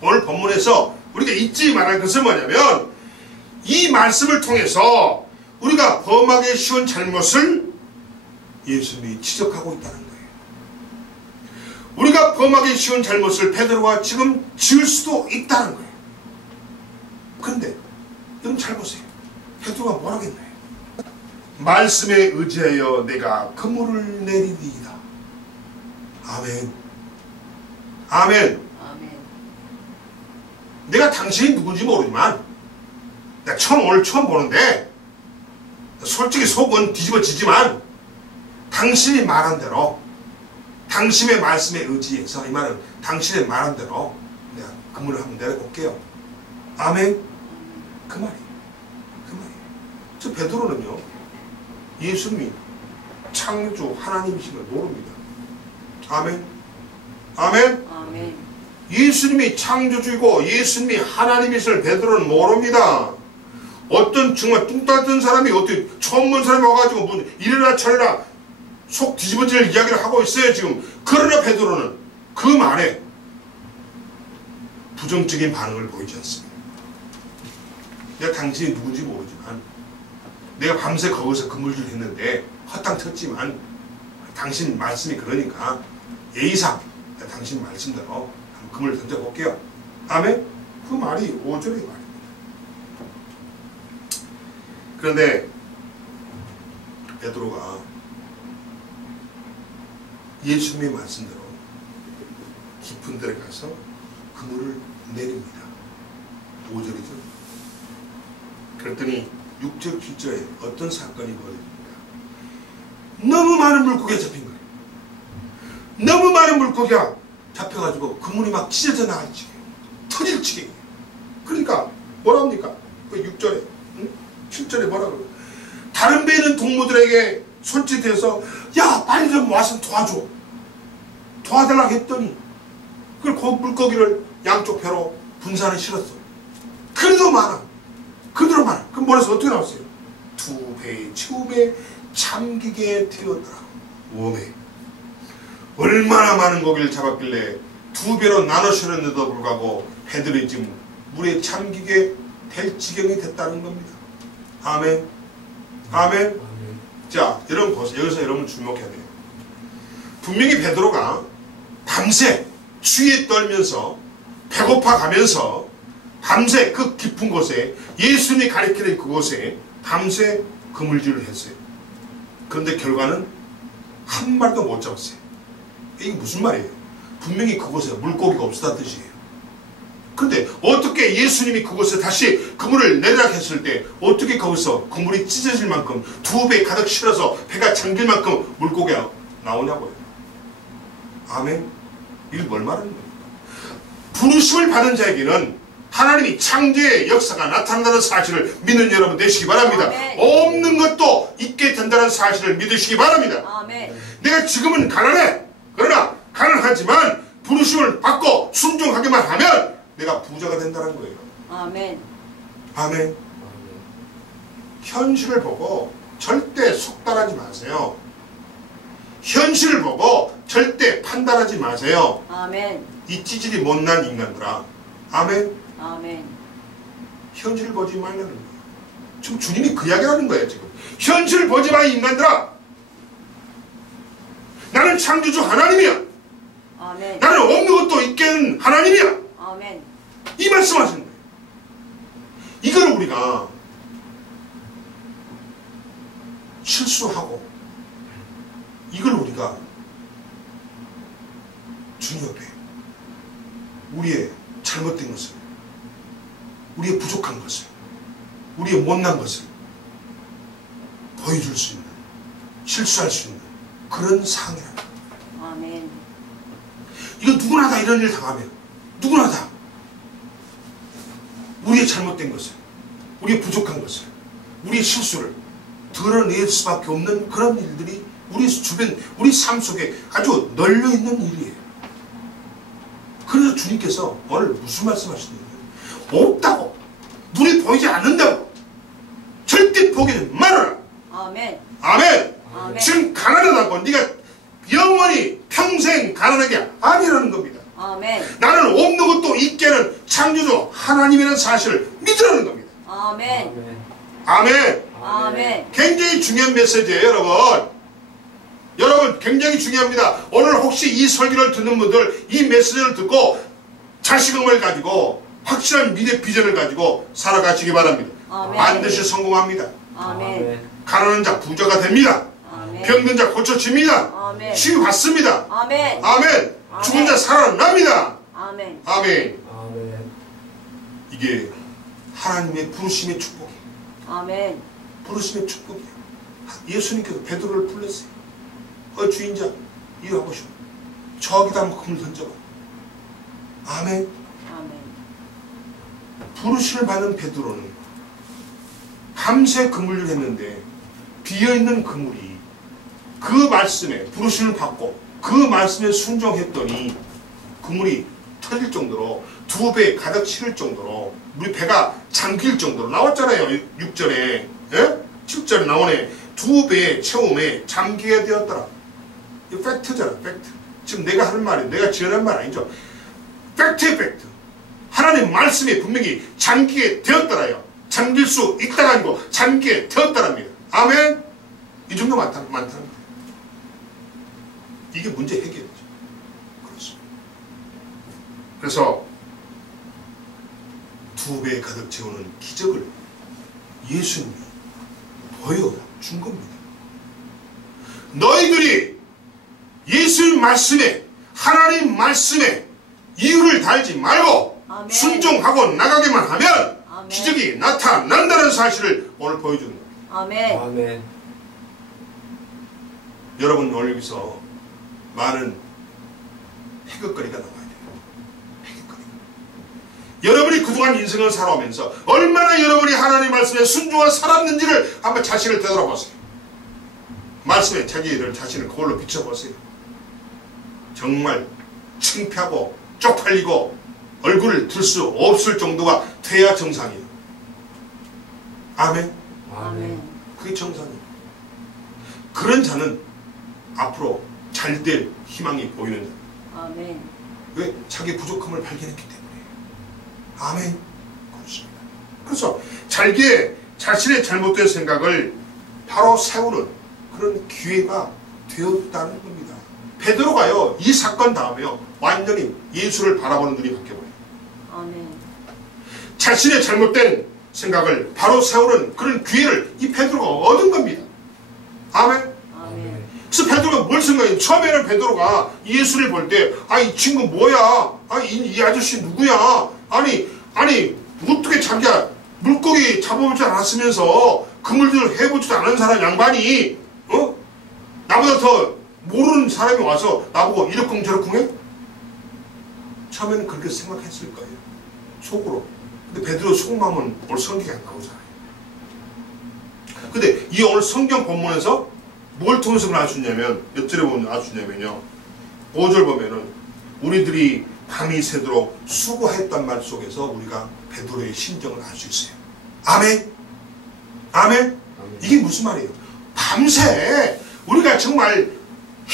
오늘 본문에서 우리가 잊지 말할 것은 뭐냐면 이 말씀을 통해서 우리가 범하기 쉬운 잘못을 예수님이 지적하고 있다는 거예요. 우리가 범하기 쉬운 잘못을 베드로가 지금 지을 수도 있다는 거예요. 그런데 여러분 잘 보세요. 베드로가 뭐라고 했나요? 말씀에 의지하여 내가 그물을 내리리이다. 아멘. 아멘. 아멘. 내가 당신이 누군지 모르지만 내가 오늘 처음 보는데 솔직히 속은 뒤집어지지만 당신이 말한 대로 당신의 말씀에 의지해서 이 말은 당신의 말한 대로 내가 그물을 한번 내려볼게요. 아멘. 그 말이에요. 그 말이에요. 저 베드로는요 예수님이 창조 하나님이심을 모릅니다. 아멘. 아멘. 아멘. 예수님이 창조주이고 예수님이 하나님이실 베드로는 모릅니다. 어떤 정말 뚱 따던 사람이 어떻게 처음 본 사람이 와가지고 뭐 이래라 저래라 속 뒤집어질 이야기를 하고 있어요 지금. 그러나 베드로는 그 말에 부정적인 반응을 보이지 않습니다. 내가 당신이 누군지 모르지만 내가 밤새 거기서 그물질 했는데 헛땅 쳤지만 당신 말씀이 그러니까 예의상 당신 말씀대로 그물을 던져볼게요. 아멘? 그 말이 5절의 말입니다. 그런데 베드로가 예수님의 말씀대로 깊은 데에 가서 그물을 내립니다. 5절이죠. 그랬더니 6절, 7절에 어떤 사건이 벌어집니까? 너무 많은 물고기가 잡힌 거예요. 너무 많은 물고기가 잡혀가지고 그물이 막 찢어져 나갈 지경, 터질 지경. 그러니까 뭐라 합니까? 그 6절에, 7절에 뭐라 그래요? 다른 배에 있는 동무들에게 손짓해서 야 빨리 좀 와서 도와줘, 도와달라고 했더니 그걸 물고기를 양쪽 배로 분산을 실었어. 그래도 많아. 그대로 많아. 그럼 뭐래서 어떻게 나왔어요? 두 배의 처음에 잠기게 되었더라. 웜에 얼마나 많은 고기를 잡았길래 두 배로 나눠 실었는데도 불구하고 배들이 지금 물에 잠기게 될 지경이 됐다는 겁니다. 아멘. 아멘. 자, 여러분 보세요. 여기서 여러분 주목해야 돼요. 분명히 베드로가 밤새 추위에 떨면서 배고파 가면서 밤새 그 깊은 곳에 예수님이 가리키는 그곳에 밤새 그물질을 했어요. 그런데 결과는 한 마리도 못 잡았어요. 이게 무슨 말이에요? 분명히 그곳에 물고기가 없었다는 뜻이에요. 근데 어떻게 예수님이 그곳에 다시 그물을 내리라 했을 때 어떻게 거기서 그물이 찢어질 만큼 두 배 가득 실어서 배가 잠길 만큼 물고기가 나오냐고요. 아멘. 이게 뭘 말하는 겁니까? 부르심을 받은 자에게는 하나님이 창조의 역사가 나타난다는 사실을 믿는 여러분 되시기 바랍니다. 아멘. 없는 것도 있게 된다는 사실을 믿으시기 바랍니다. 아멘. 내가 지금은 가난해. 그러나 가난하지만 부르심을 받고 순종하기만 하면 내가 부자가 된다는 거예요. 아멘. 아멘. 현실을 보고 절대 속단하지 마세요. 현실을 보고 절대 판단하지 마세요. 아멘. 이 찌질이 못난 인간들아. 아멘. 아멘. 현실을 보지 말라는 거예요. 지금 주님이 그 이야기를 하는 거예요. 지금 현실을 보지 마, 인간들아. 나는 창조주 하나님이야. 아멘. 나는 없는 것도 있게 하는 하나님이야. 아멘. 이 말씀하시는 거예요. 이걸 우리가 실수하고 이걸 우리가 주님 옆에 우리의 잘못된 것을, 우리의 부족한 것을, 우리의 못난 것을 보여줄 수 있는, 실수할 수 있는 그런 상이랍니다. 아멘. 이거 누구나 다 이런 일 당하면 누구나 다 우리의 잘못된 것을, 우리의 부족한 것을, 우리의 실수를 드러낼 수밖에 없는 그런 일들이 우리 주변, 우리 삶 속에 아주 널려있는 일이에요. 그래서 주님께서 오늘 무슨 말씀하시는 거예요? 없다고, 눈이 보이지 않는다고 절대 포기하지 말아라. 아멘. 아멘. 아멘. 지금 가난하다고 네가 영원히 평생 가난한 게 아니라는 겁니다. 아멘. 나는 없는 것도 있게 하는 창조주 하나님이라는 사실을 믿으라는 겁니다. 아멘. 아멘. 아멘. 굉장히 중요한 메시지예요, 여러분. 여러분, 굉장히 중요합니다. 오늘 혹시 이 설교를 듣는 분들 이 메시지를 듣고 자신감을 가지고 확실한 미래 비전을 가지고 살아가시기 바랍니다. 아멘. 반드시 성공합니다. 아멘. 가난한 자 부자가 됩니다. 아멘. 병든 자 고쳐집니다. 아멘. 치유받습니다. 아멘. 아멘. 죽은 자 살아납니다. 아멘. 아멘. 아멘. 이게 하나님의 부르심의 축복이에요. 아멘. 부르심의 축복이에요. 예수님께서 베드로를 불렀어요. 주인자, 이리 와보시오. 저기다 한번 금을 던져봐. 아멘. 아멘. 부르심을 받은 베드로는 밤새 그물을 했는데 비어있는 그물이 그 말씀에 부르심을 받고 그 말씀에 순종했더니 그물이 터질 정도로 두 배 가득 실을 정도로 우리 배가 잠길 정도로 나왔잖아요. 6절에, 예? 7절에 나오네. 두 배의 체험에 잠기게 되었더라. 이 팩트잖아, 팩트. 지금 내가 하는 말이 내가 지어낸 말 아니죠. 팩트의 팩트. 하나님 말씀이 분명히 잠기게 되었더라요. 잠길 수 있다가 아니고 잠기게 되었더랍니다. 아멘. 이 정도 많다는 거예요. 이게 문제 해결이죠. 그렇습니다. 그래서 두 배에 가득 채우는 기적을 예수님이 보여준 겁니다. 너희들이 예수님 말씀에, 하나님 말씀에 이유를 달지 말고 아멘. 순종하고 나가기만 하면 아멘. 기적이 나타난다는 사실을 오늘 보여주는 겁니다. 아멘. 아멘. 여러분, 오늘 여기서 많은 해극거리가 나옵니다. 여러분이 그동안 인생을 살아오면서 얼마나 여러분이 하나님 말씀에 순종하여 살았는지를 한번 자신을 되돌아보세요. 말씀에 자신을 그걸로 비춰보세요. 정말 창피하고 쪽팔리고 얼굴을 들 수 없을 정도가 돼야 정상이에요. 아멘. 아멘. 그게 정상이에요. 그런 자는 앞으로 잘 될 희망이 보이는 자. 아멘. 왜? 자기 부족함을 발견했기 때문에. 아멘. 그렇습니다. 그래서 자신의 잘못된 생각을 바로 세우는 그런 기회가 되었다는 겁니다. 베드로가요, 이 사건 다음에요, 완전히 예수를 바라보는 눈이 바뀌어버려요. 아멘. 자신의 잘못된 생각을 바로 세우는 그런 기회를 이 베드로가 얻은 겁니다. 아멘. 아멘. 그래서 베드로가 뭘 생각해요? 처음에는 베드로가 예수를 볼 때, 이 친구 뭐야? 이 아저씨 누구야? 아니, 어떻게 자기가 물고기 잡아보지 않았으면서 그물들을 해보지도 않은 사람 양반이, 나보다 더 모르는 사람이 와서 나보고 이러쿵저러쿵 해? 처음에는 그렇게 생각했을 거예요. 속으로. 근데 베드로 속마음은 오늘 성경에 안 나오잖아요. 근데 이 오늘 성경 본문에서 뭘 통해서 알 수 있냐면, 몇 절에 보면 알 수 있냐면요, 5절 보면은 우리들이 밤이 새도록 수고했단 말 속에서 우리가 베드로의 심정을 알 수 있어요. 아멘. 아멘. 이게 무슨 말이에요? 밤새 우리가 정말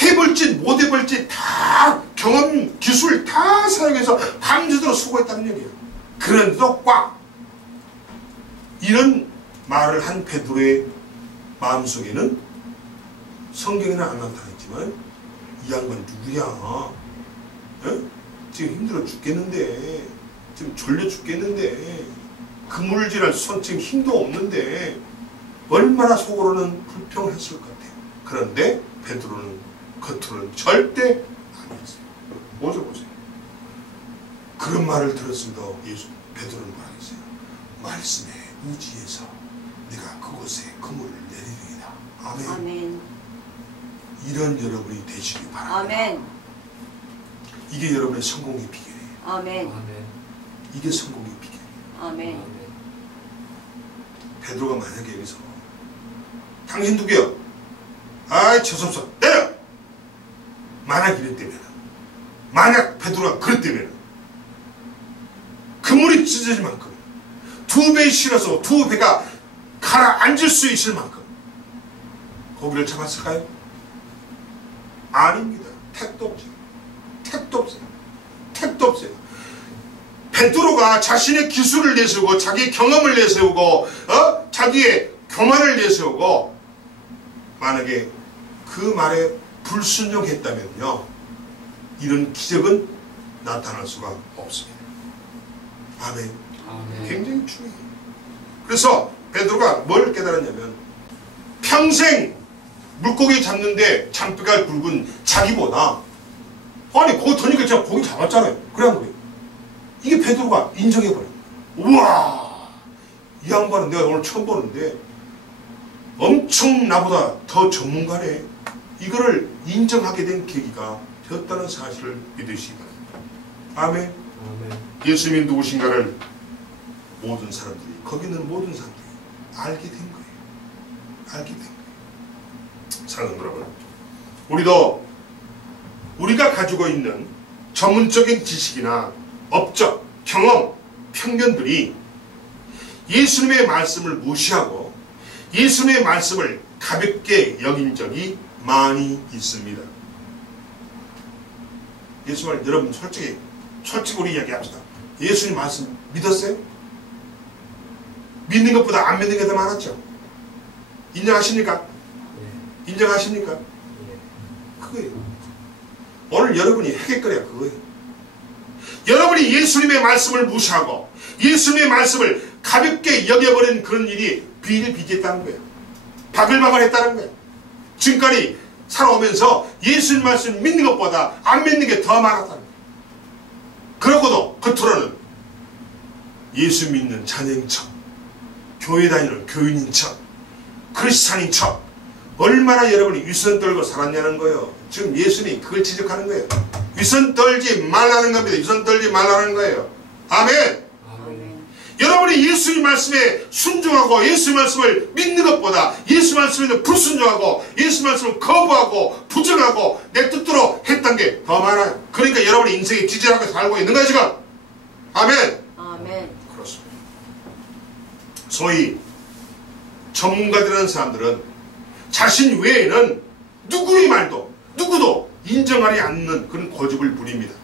해볼지 못 해볼지 다 경험, 기술 다 사용해서 밤새도록 수고했다는 얘기예요. 그런데도 꽉 이런 말을 한 베드로의 마음속에는 성경에는 안 나타났지만 이 양반 누구야? 지금 힘들어 죽겠는데, 지금 졸려 죽겠는데, 그물질할 손 지금 힘도 없는데 얼마나 속으로는 불평했을 것 같아요. 그런데 베드로는 겉으로는 절대 아니었어요. 뭐죠 보세요. 그런 말을 들었습니다. 베드로는 말했어요. 말씀에 의지해서 내가 그곳에 그물을 내리리이다. 아멘. 아멘. 이런 여러분이 되시기 바랍니다. 아멘. 이게 여러분의 성공의 비결이에요. 아멘. 이게 성공의 비결이에요. 아멘. 베드로가 만약에 여기서 당신 누구요? 재수없어. 내려! 만약 이랬다면, 만약 베드로가 그랬다면 그물이 찢어질 만큼 2배 실어서 2배가 가라앉을 수 있을 만큼 고기를 잡았을까요? 아닙니다. 택도 없어요. 택도 없어요. 택도 없어요. 베드로가 자신의 기술을 내세우고 자기의 경험을 내세우고 자기의 교만을 내세우고 만약에 그 말에 불순종했다면요, 이런 기적은 나타날 수가 없습니다. 아멘. 굉장히 중요해요. 그래서 베드로가 뭘 깨달았냐면, 평생 물고기 잡는데 잔뼈가 굵은 자기보다, 거기 더니까 제가 고기 잡았잖아요. 그래 한 거예요. 이게 베드로가 인정해버려요. 우와, 이 양반은 내가 오늘 처음 보는데 엄청 나보다 더 전문가네. 이거를 인정하게 된 계기가 되었다는 사실을 믿으시기 바랍니다. 아멘. 예수님이 누구신가를 모든 사람들이, 거기 있는 모든 사람들이 알게 된 거예요. 알게 된 거예요. 사랑하는 여러분, 우리도 우리가 가지고 있는 전문적인 지식이나 업적, 경험, 편견들이 예수님의 말씀을 무시하고 예수님의 말씀을 가볍게 여긴 적이 많이 있습니다. 예수님, 여러분 솔직히 우리 이야기합시다. 예수님 말씀 믿었어요? 믿는 것보다 안 믿는 게 더 많았죠? 인정하십니까? 인정하십니까? 그거예요. 오늘 여러분이 해결거리가 그거예요. 여러분이 예수님의 말씀을 무시하고 예수님의 말씀을 가볍게 여겨버린 그런 일이 비일비재했다는 거예요. 바글바글 했다는 거예요. 지금까지 살아오면서 예수님 말씀 믿는 것보다 안 믿는 게 더 많았다는 거예요. 그러고도 겉으로는 예수 믿는 자녀인 척, 교회 다니는 교인인 척, 크리스찬인 척, 얼마나 여러분이 위선 떨고 살았냐는 거예요. 지금 예수님이 그걸 지적하는 거예요. 위선 떨지 말라는 겁니다. 위선 떨지 말라는 거예요. 아멘. 예수님 말씀에 순종하고 예수 말씀을 믿는 것보다 예수 말씀에 불순종하고 예수 말씀을 거부하고 부정하고 내 뜻대로 했던 게 더 많아요. 그러니까 여러분의 인생이 기절하게 살고 있는 거예요 지금. 아멘. 아멘. 그렇습니다. 소위 전문가들이라는 사람들은 자신 외에는 누구의 말도 누구도 인정하지 않는 그런 고집을 부립니다.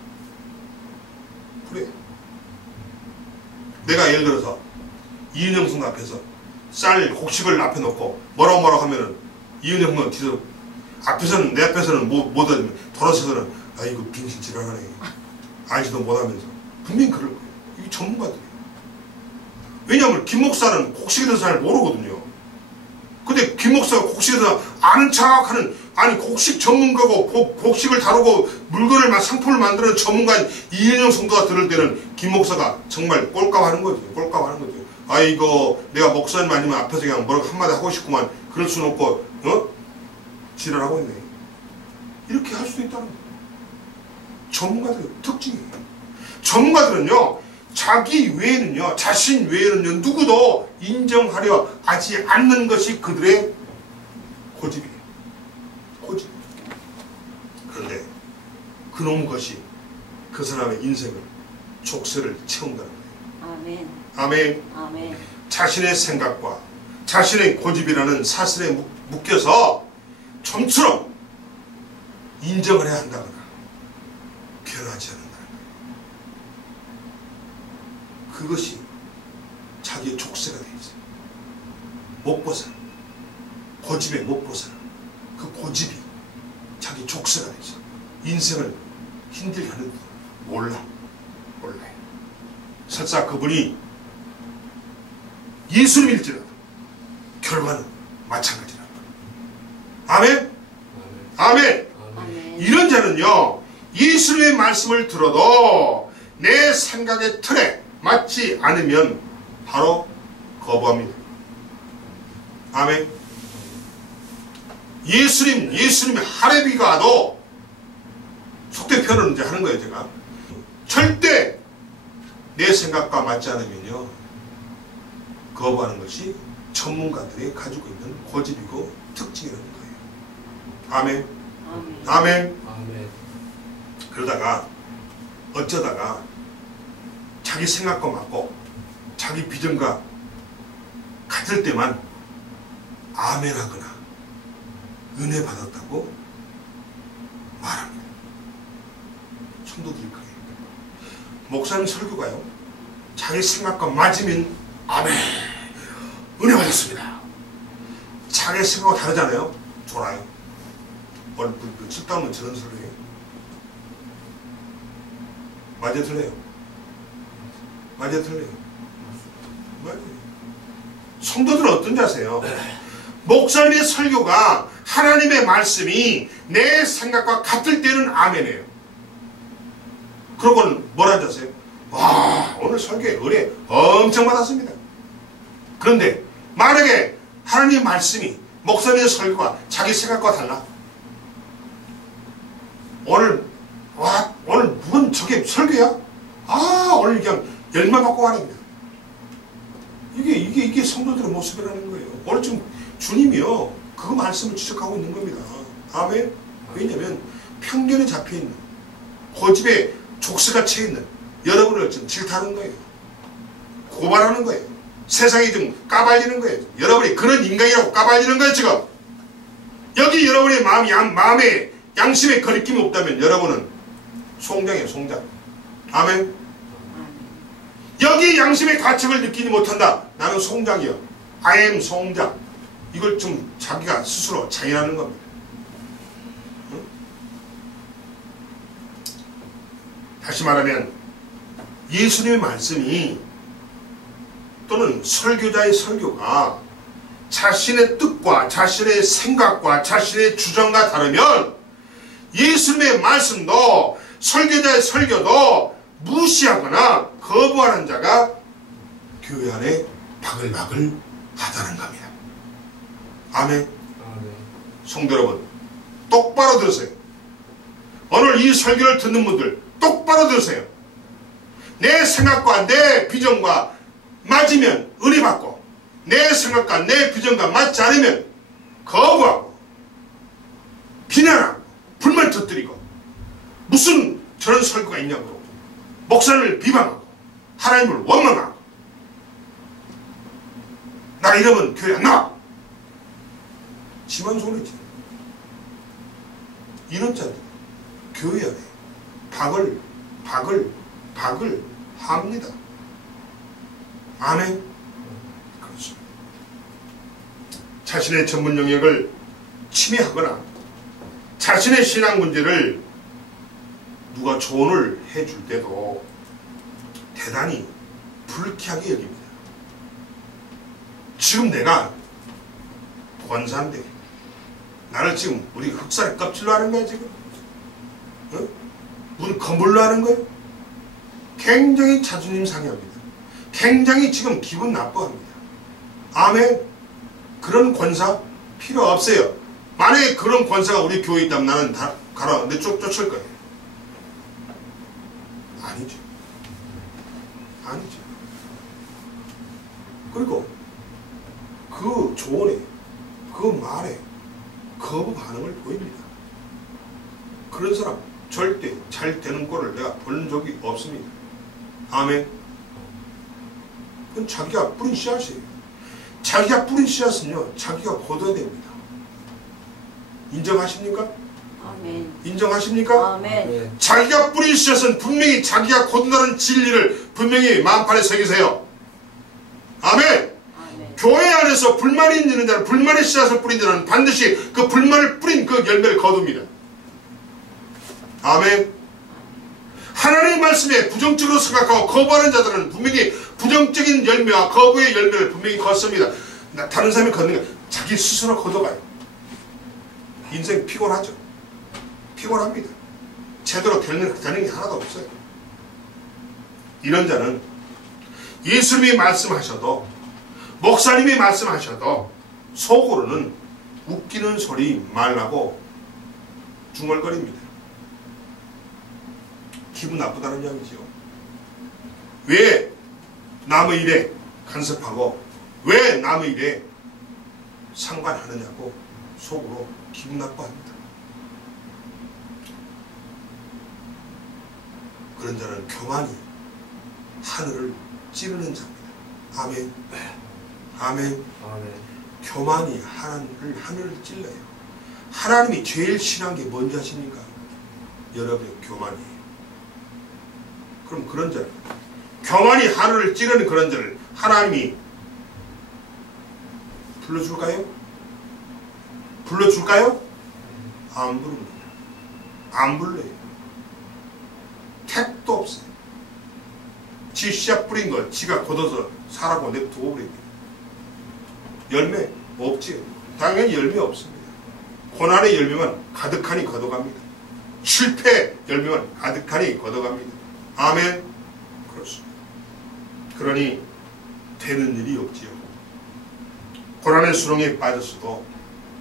그래. 내가 예를 들어서 이은영 선 앞에서 쌀 곡식을 앞에 놓고 뭐라고 하면은 이은영 선 뒤에서 앞에서는 내 앞에서는 못하면 돌아서서는 아이고 빙신 지랄하네 알지도 못하면서 분명히 그럴 거예요. 이게 전문가들이에요. 왜냐하면 김 목사는 곡식에 대해서 잘 모르거든요. 근데 김 목사가 곡식에 대해서 아는 척하는 아니 곡식 전문가고 곡식을 다루고 물건을 상품을 만드는 전문가인 이은영 성도가 들을 때는 김 목사가 정말 꼴값하는 거죠. 꼴값하는 거죠. 아이고 내가 목사님 아니면 앞에서 그냥 뭐라고 한마디 하고 싶구만 그럴 수는 없고 지랄하고 있네. 이렇게 할 수도 있다는 거예요. 전문가들의 특징이에요. 전문가들은요 자기 외에는요 자신 외에는요 누구도 인정하려 하지 않는 것이 그들의 고집이에요. 고집. 그런데 그놈 것이 그 사람의 인생을 족쇄를 채운다는 거예요. 아멘. 아멘. 아멘. 자신의 생각과 자신의 고집이라는 사슬에 묶여서 좀처럼 인정을 해야 한다거나 변하지 않는다는 거예요. 그것이 자기의 족쇄가 되어 있어요. 못 벗어나. 고집에 못 벗어나. 그 고집이 자기 족쇄가 되어 있어요. 인생을 힘들게 하는 거 몰라요. 설사 그분이 예수님일지라도 결과는 마찬가지라는 거예요. 아멘? 아멘? 아멘. 이런 자는요 예수님의 말씀을 들어도 내 생각의 틀에 맞지 않으면 바로 거부합니다. 아멘. 예수님 하레비가도 속된 표현을 이제 하는 거예요. 제가 절대 내 생각과 맞지 않으면요 거부하는 것이 전문가들이 가지고 있는 고집이고 특징이라는 거예요. 아멘. 아멘. 아멘. 그러다가 어쩌다가 자기 생각과 맞고 자기 비전과 같을 때만 아멘하거나 은혜 받았다고 말합니다. 성도들이 그래요. 목사님 설교가요 자기 생각과 맞으면 아멘 은혜 받았습니다. 자기 생각과 다르잖아요. 좋아요. 오늘 그 쓸데없는 저런 설교예요. 맞아 틀려요. 맞아 틀려요. 맞아요. 성도들은 어떤지 아세요? 목사님의 설교가 하나님의 말씀이 내 생각과 같을 때는 아멘이에요. 그러고는 뭐라는지 아세요? 와 오늘 설교에 은혜 엄청 받았습니다. 그런데 만약에 하나님의 말씀이 목사님의 설교가 자기 생각과 달라. 오늘 뭔 저게 설교야? 오늘 그냥 열만 받고 가는 겁니다. 이게 성도들의 모습이라는 거예요. 오늘 지금 주님이요 그 말씀을 지적하고 있는 겁니다. 아멘. 왜냐하면 편견에 잡혀있는 고집에 족쇄가 채있는 여러분을 지금 질타하는 거예요. 고발하는 거예요. 세상이 좀 까발리는 거예요. 여러분이 그런 인간이라고 까발리는 거예요 지금. 여기 여러분의 마음에 양심에 거리낌이 없다면 여러분은 송장이에요. 송장. 아멘. 여기 양심의 가책을 느끼지 못한다. 나는 송장이요. I am 송장. 이걸 좀 자기가 스스로 자인하는 겁니다. 응? 다시 말하면 예수님의 말씀이 또는 설교자의 설교가 자신의 뜻과 자신의 생각과 자신의 주장과 다르면 예수님의 말씀도 설교자의 설교도 무시하거나 거부하는 자가 교회 안에 바글바글 하다는 겁니다. 아멘. 성도 여러분 똑바로 들으세요. 오늘 이 설교를 듣는 분들 똑바로 들으세요. 내 생각과 내 비전과 맞으면 은혜 받고 내 생각과 내 비전과 맞지 않으면 거부하고 비난하고 불만 터뜨리고 무슨 저런 설교가 있냐고 목사님을 비방하고 하나님을 원망하고 나 이러면 교회 안 나와. 지만 소리지. 이런 자들 교회 안에 박을 합니다. 아멘. 그렇습니다. 자신의 전문 영역을 침해하거나 자신의 신앙 문제를 누가 조언을 해줄 때도 대단히 불쾌하게 여깁니다. 지금 내가 권사인데 나를 지금 우리 흑살의 껍질로 하는 거야 지금? 어? 무슨 거물로 하는 거야? 굉장히 자존심 상해합니다. 굉장히 지금 기분 나빠합니다. 아멘. 그런 권사 필요 없어요. 만약에 그런 권사가 우리 교회에 있다면 나는 다 가라 내 쫓을 거예요. 아니죠. 아니죠. 그리고 그 조언에 그 말에 거부 반응을 보입니다. 그런 사람 절대 잘 되는 꼴을 내가 본 적이 없습니다. 아멘. 그건 자기가 뿌린 씨앗이에요. 자기가 뿌린 씨앗은요 자기가 거둬야 됩니다. 인정하십니까? 아멘. 인정하십니까? 아멘. 자기가 뿌린 씨앗은 분명히 자기가 거둔다는 진리를 분명히 마음판에 새기세요. 아멘. 교회 안에서 불만이 있는 자는 불만의 씨앗을 뿌린 자는 반드시 그 불만을 뿌린 그 열매를 거둡니다. 아멘. 하나님의 말씀에 부정적으로 생각하고 거부하는 자들은 분명히 부정적인 열매와 거부의 열매를 분명히 걷습니다. 다른 사람이 걷는 게 자기 스스로 걷어가요. 인생 피곤하죠. 피곤합니다. 제대로 되는 게 하나도 없어요. 이런 자는 예수님이 말씀하셔도 목사님이 말씀하셔도 속으로는 웃기는 소리 말라고 중얼거립니다. 기분 나쁘다는 이야기죠. 왜 남의 일에 간섭하고 왜 남의 일에 상관하느냐고 속으로 기분 나빠합니다. 그런 자는 교만이 하늘을 찌르는 자입니다. 아멘. 아멘. 아멘. 교만이 하늘을 찔러요. 하나님이 제일 싫어한 게 뭔지 아십니까? 여러분의 교만이에요. 그럼 그런 자를 교만이 하늘을 찌르는 그런 자를 하나님이 불러줄까요? 불러줄까요? 안 부릅니다. 안 불러요. 택도 없어요. 지 씨앗 뿌린 거 지가 걷어서 사라고 냅두고 버립니다. 열매 없지요. 당연히 열매 없습니다. 고난의 열매만 가득하니 걷어갑니다. 실패 열매만 가득하니 걷어갑니다. 아멘. 그렇습니다. 그러니 되는 일이 없지요. 고난의 수렁에 빠졌어도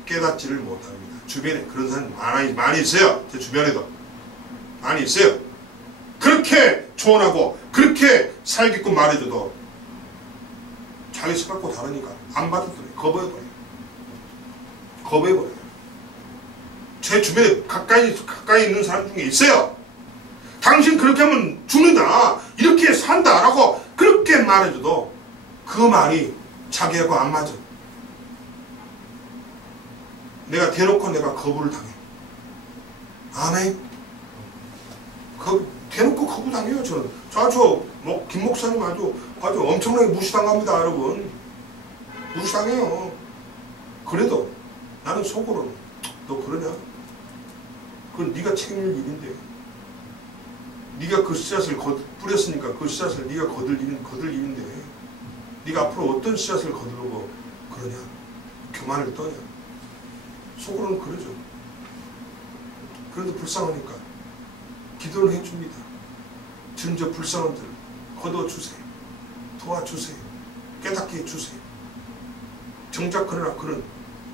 깨닫지를 못합니다. 주변에 그런 사람이 많이 있어요. 제 주변에도 많이 있어요. 그렇게 조언하고 그렇게 살겠고 말해줘도 자기 생각과 다르니까 안 받아들여요. 거부해버려요. 거부해버려요. 제 주변에 가까이 있는 사람 중에 있어요. 당신 그렇게 하면 죽는다, 이렇게 산다 라고 그렇게 말해줘도 그 말이 자기하고 안 맞아. 내가 대놓고 내가 거부를 당해. 아멘. 대놓고 거부당해요. 저는. 김 목사님 아주 엄청나게 무시당합니다, 여러분. 무시당해요. 그래도 나는 속으로는 너 그러냐? 그건 네가 책임질 일인데. 네가 그 씨앗을 뿌렸으니까 그 씨앗을 네가 거둘 일인데 네가 앞으로 어떤 씨앗을 거두려고 그러냐? 교만을 떠냐? 속으로는 그러죠. 그런데 불쌍하니까 기도를 해줍니다. 지금 저 불쌍한들 거둬주세요. 도와주세요. 깨닫게 해주세요. 정작 그러나 그는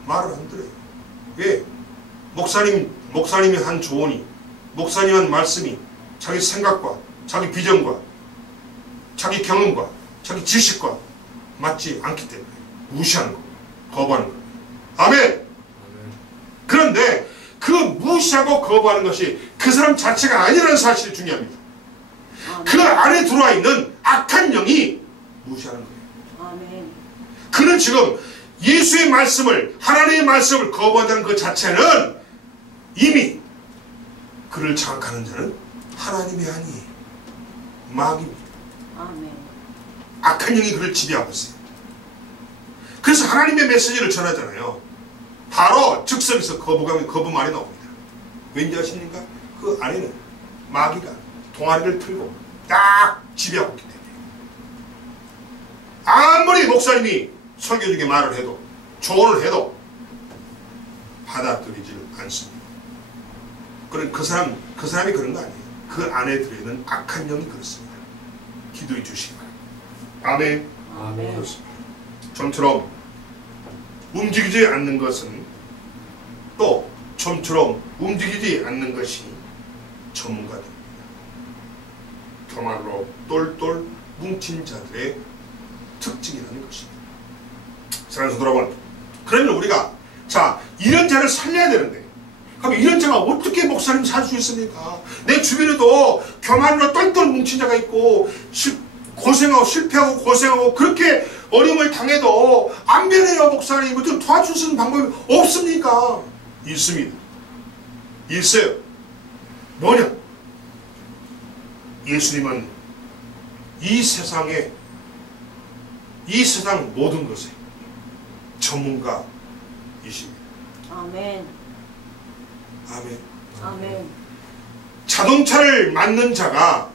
말을 안 들어요. 왜? 목사님이 한 조언이, 목사님이 한 말씀이 자기 생각과 자기 비전과 자기 경험과 자기 지식과 맞지 않기 때문에 무시하는 거, 거부하는 거. 아멘. 그런데 그 무시하고 거부하는 것이 그 사람 자체가 아니라는 사실이 중요합니다. 그 안에 들어와 있는 악한 영이 무시하는 거예요. 아멘. 그는 지금 예수의 말씀을, 하나님의 말씀을 거부한다는 그 자체는 이미 그를 장악하는 자는 하나님이 아니 마귀입니다. 아멘. 악한 영이 그를 지배하고 있어요. 그래서 하나님의 메시지를 전하잖아요. 바로 즉석에서 거부말이 나옵니다. 왠지 아십니까? 그 안에는 마귀가 동아리를 틀고 딱 지배하고 있기 때문에 아무리 목사님이 설교 중에 말을 해도 조언을 해도 받아들이질 않습니다. 그런 그 사람이 그런 거 아니에요. 그 안에 들어있는 악한 영이 그렇습니다. 기도해 주시기 바랍니다. 아멘. 아멘. 그렇습니다. 좀처럼 움직이지 않는 것은 또 좀처럼 움직이지 않는 것이 전문가입니다. 정말로 똘똘 뭉친 자들의 특징이라는 것입니다. 사랑하는 성도 여러분, 그러면 우리가 이런 자를 살려야 되는데, 그럼 이런 자가 어떻게 목사님 살 수 있습니까? 내 주변에도 교만으로 똘똘 뭉친 자가 있고 고생하고 실패하고 고생하고 그렇게 어려움을 당해도 안 변해요. 목사님 좀 도와줄 수 있는 방법이 없습니까? 있습니다. 있어요. 뭐냐? 예수님은 이 세상 모든 것에 전문가이십니다. 아멘. 아멘. 아멘. 자동차를 만든 자가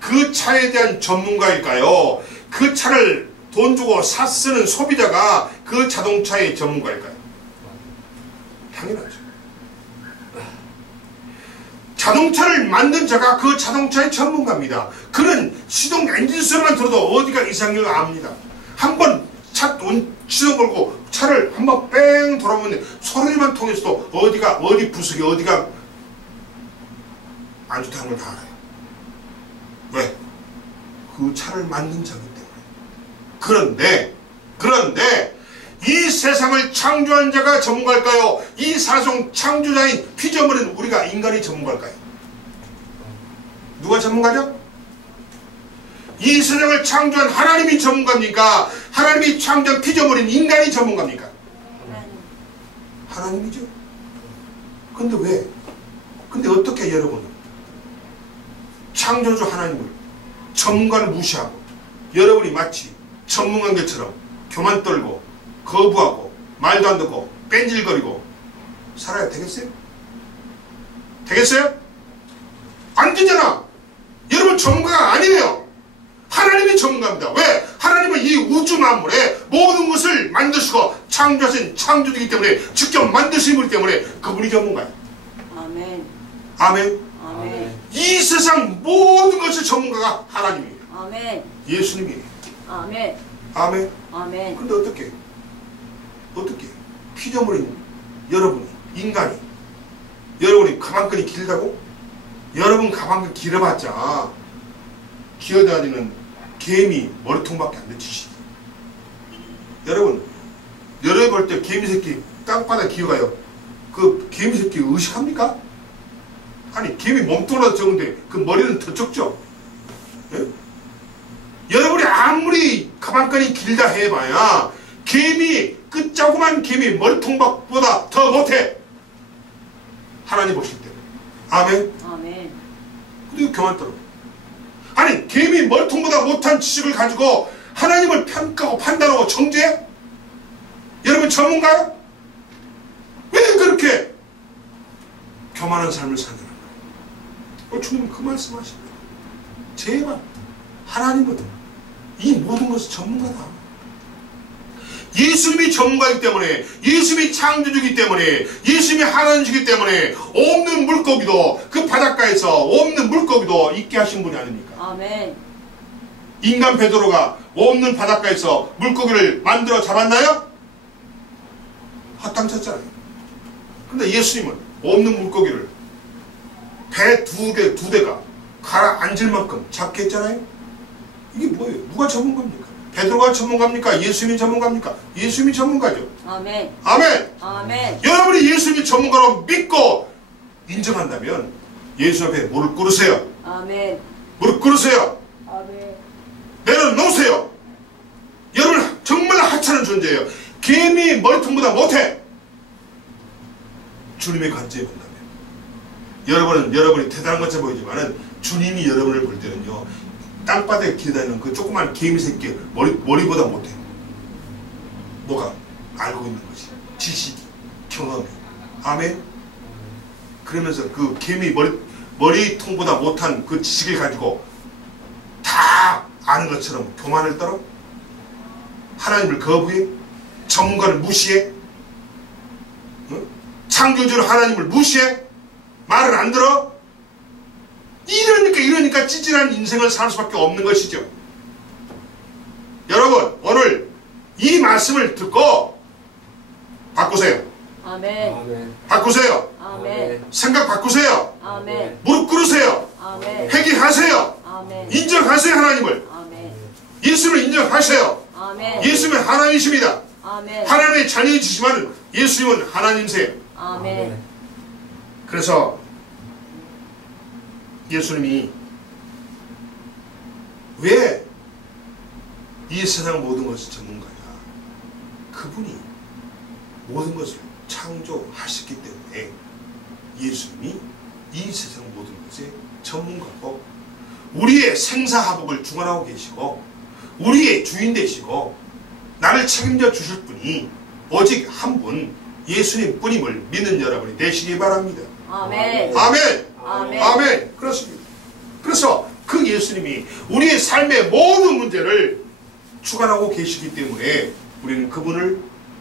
그 차에 대한 전문가일까요? 그 차를 돈 주고 쓰는 소비자가 그 자동차의 전문가일까요? 당연하죠. 자동차를 만든 자가 그 자동차의 전문가입니다. 그는 시동 엔진 소리만 들어도 어디가 이상한 걸 압니다. 한번 시동 걸고 차를 한번 뺑 돌아보면 소리만 통해서도 어디 부수기 어디가 안 좋다는 걸 다 알아요. 왜? 그 차를 만든 자기 때문에. 그런데 이 세상을 창조한 자가 전문가일까요? 이 사성 창조자인 피조물인 우리가 인간이 전문가일까요? 누가 전문가죠? 이 세상을 창조한 하나님이 전문가입니까? 하나님이 창조한 피조물인 인간이 전문가입니까? 하나님이죠. 근데 왜? 근데 어떻게 여러분 창조주 하나님을 전문가를 무시하고 여러분이 마치 전문가인 것처럼 교만 떨고 거부하고 말도 안 듣고 뺀질거리고 살아야 되겠어요? 되겠어요? 안 되잖아. 여러분 전문가가 아니에요. 하나님이 전문가입니다. 왜? 하나님은 이 우주 만물에 모든 것을 만드시고 창조하신 창조주이기 때문에 직접 만드신 분이기 때문에 그분이 전문가예요. 아멘. 아멘. 아멘. 이 세상 모든 것의 전문가가 하나님이에요. 아멘. 예수님이에요. 아멘. 아멘. 아멘. 근데 어떻게 피조물인 인간이 여러분이 가방끈이 길다고? 여러분 가방끈 길어봤자 기어다니는 개미 머리통밖에 안 되지. 여러분 볼 때 개미 새끼 땅바닥에 기어가요. 그 개미 새끼 의식합니까? 아니 개미 몸통이라도 적은데 그 머리는 더 적죠. 예? 여러분이 아무리 가방끈이 길다 해봐야 그 조그만 개미 머리통박보다 더 못해. 하나님 보실 때. 아멘. 아멘. 근데 교만 떨어. 아니 개미 머리통보다 못한 지식을 가지고 하나님을 평가하고 판단하고 정죄해? 여러분 전문가요? 왜 그렇게 교만한 삶을 사느냐? 주님 그 말씀하십니다. 제발 하나님은 이 모든 것을 전문가다. 예수님이 전문가이기 때문에, 예수님이 창조주이기 때문에, 예수님이 하나님이기 때문에 없는 물고기도 그 바닷가에서 없는 물고기도 있게 하신 분이 아닙니까? 아멘. 인간 베드로가 없는 바닷가에서 물고기를 만들어 잡았나요? 헛땅쳤잖아요. 근데 예수님은 없는 물고기를 배 두 대가 가라앉을 만큼 잡게 했잖아요. 이게 뭐예요? 누가 전문가입니까? 베드로가 전문가입니까? 예수님이 전문가입니까? 예수님이 전문가죠. 아멘. 아멘. 아멘. 여러분이 예수님이 전문가로 믿고 인정한다면 예수 앞에 무릎 꿇으세요. 아멘. 무릎 꿇으세요. 아멘. 내려놓으세요. 여러분 정말 하찮은 존재예요. 개미 머리통보다 못해. 주님의 관점에 본다면 여러분이 대단한 것처럼 보이지만은 주님이 여러분을 볼 때는요, 땅바닥에 기다리는 그 조그만 개미 새끼 머리보다 못해. 뭐가? 알고 있는 것이 지식이, 경험이. 아멘. 그러면서 그 개미 머리통보다 못한 그 지식을 가지고 다 아는 것처럼 교만을 떨어? 하나님을 거부해? 전문가를 무시해? 창조주를 하나님을 무시해? 말을 안 들어? 이러니까 찌질한 인생을 살 수밖에 없는 것이죠. 여러분, 오늘 이 말씀을 듣고 바꾸세요. 아멘. 바꾸세요. 아멘. 생각 바꾸세요. 아멘. 무릎 꿇으세요. 아멘. 회개하세요. 아멘. 인정하세요. 하나님을. 아멘. 예수를 인정하세요. 아멘. 예수님은 하나님이십니다. 아멘. 하나님의 자녀이시지만 예수님은 하나님이세요. 아멘. 그래서 예수님이 왜 이 세상 모든 것을 전문가냐? 그분이 모든 것을 창조하셨기 때문에 예수님이 이 세상 모든 것의 전문가고 우리의 생사화복을 주관하고 계시고 우리의 주인 되시고 나를 책임져 주실 분이 오직 한 분 예수님 뿐임을 믿는 여러분이 되시기 바랍니다. 아멘. 아멘. 아멘. 아멘. 그렇습니다. 그래서 그 예수님이 우리의 삶의 모든 문제를 주관하고 계시기 때문에 우리는 그분을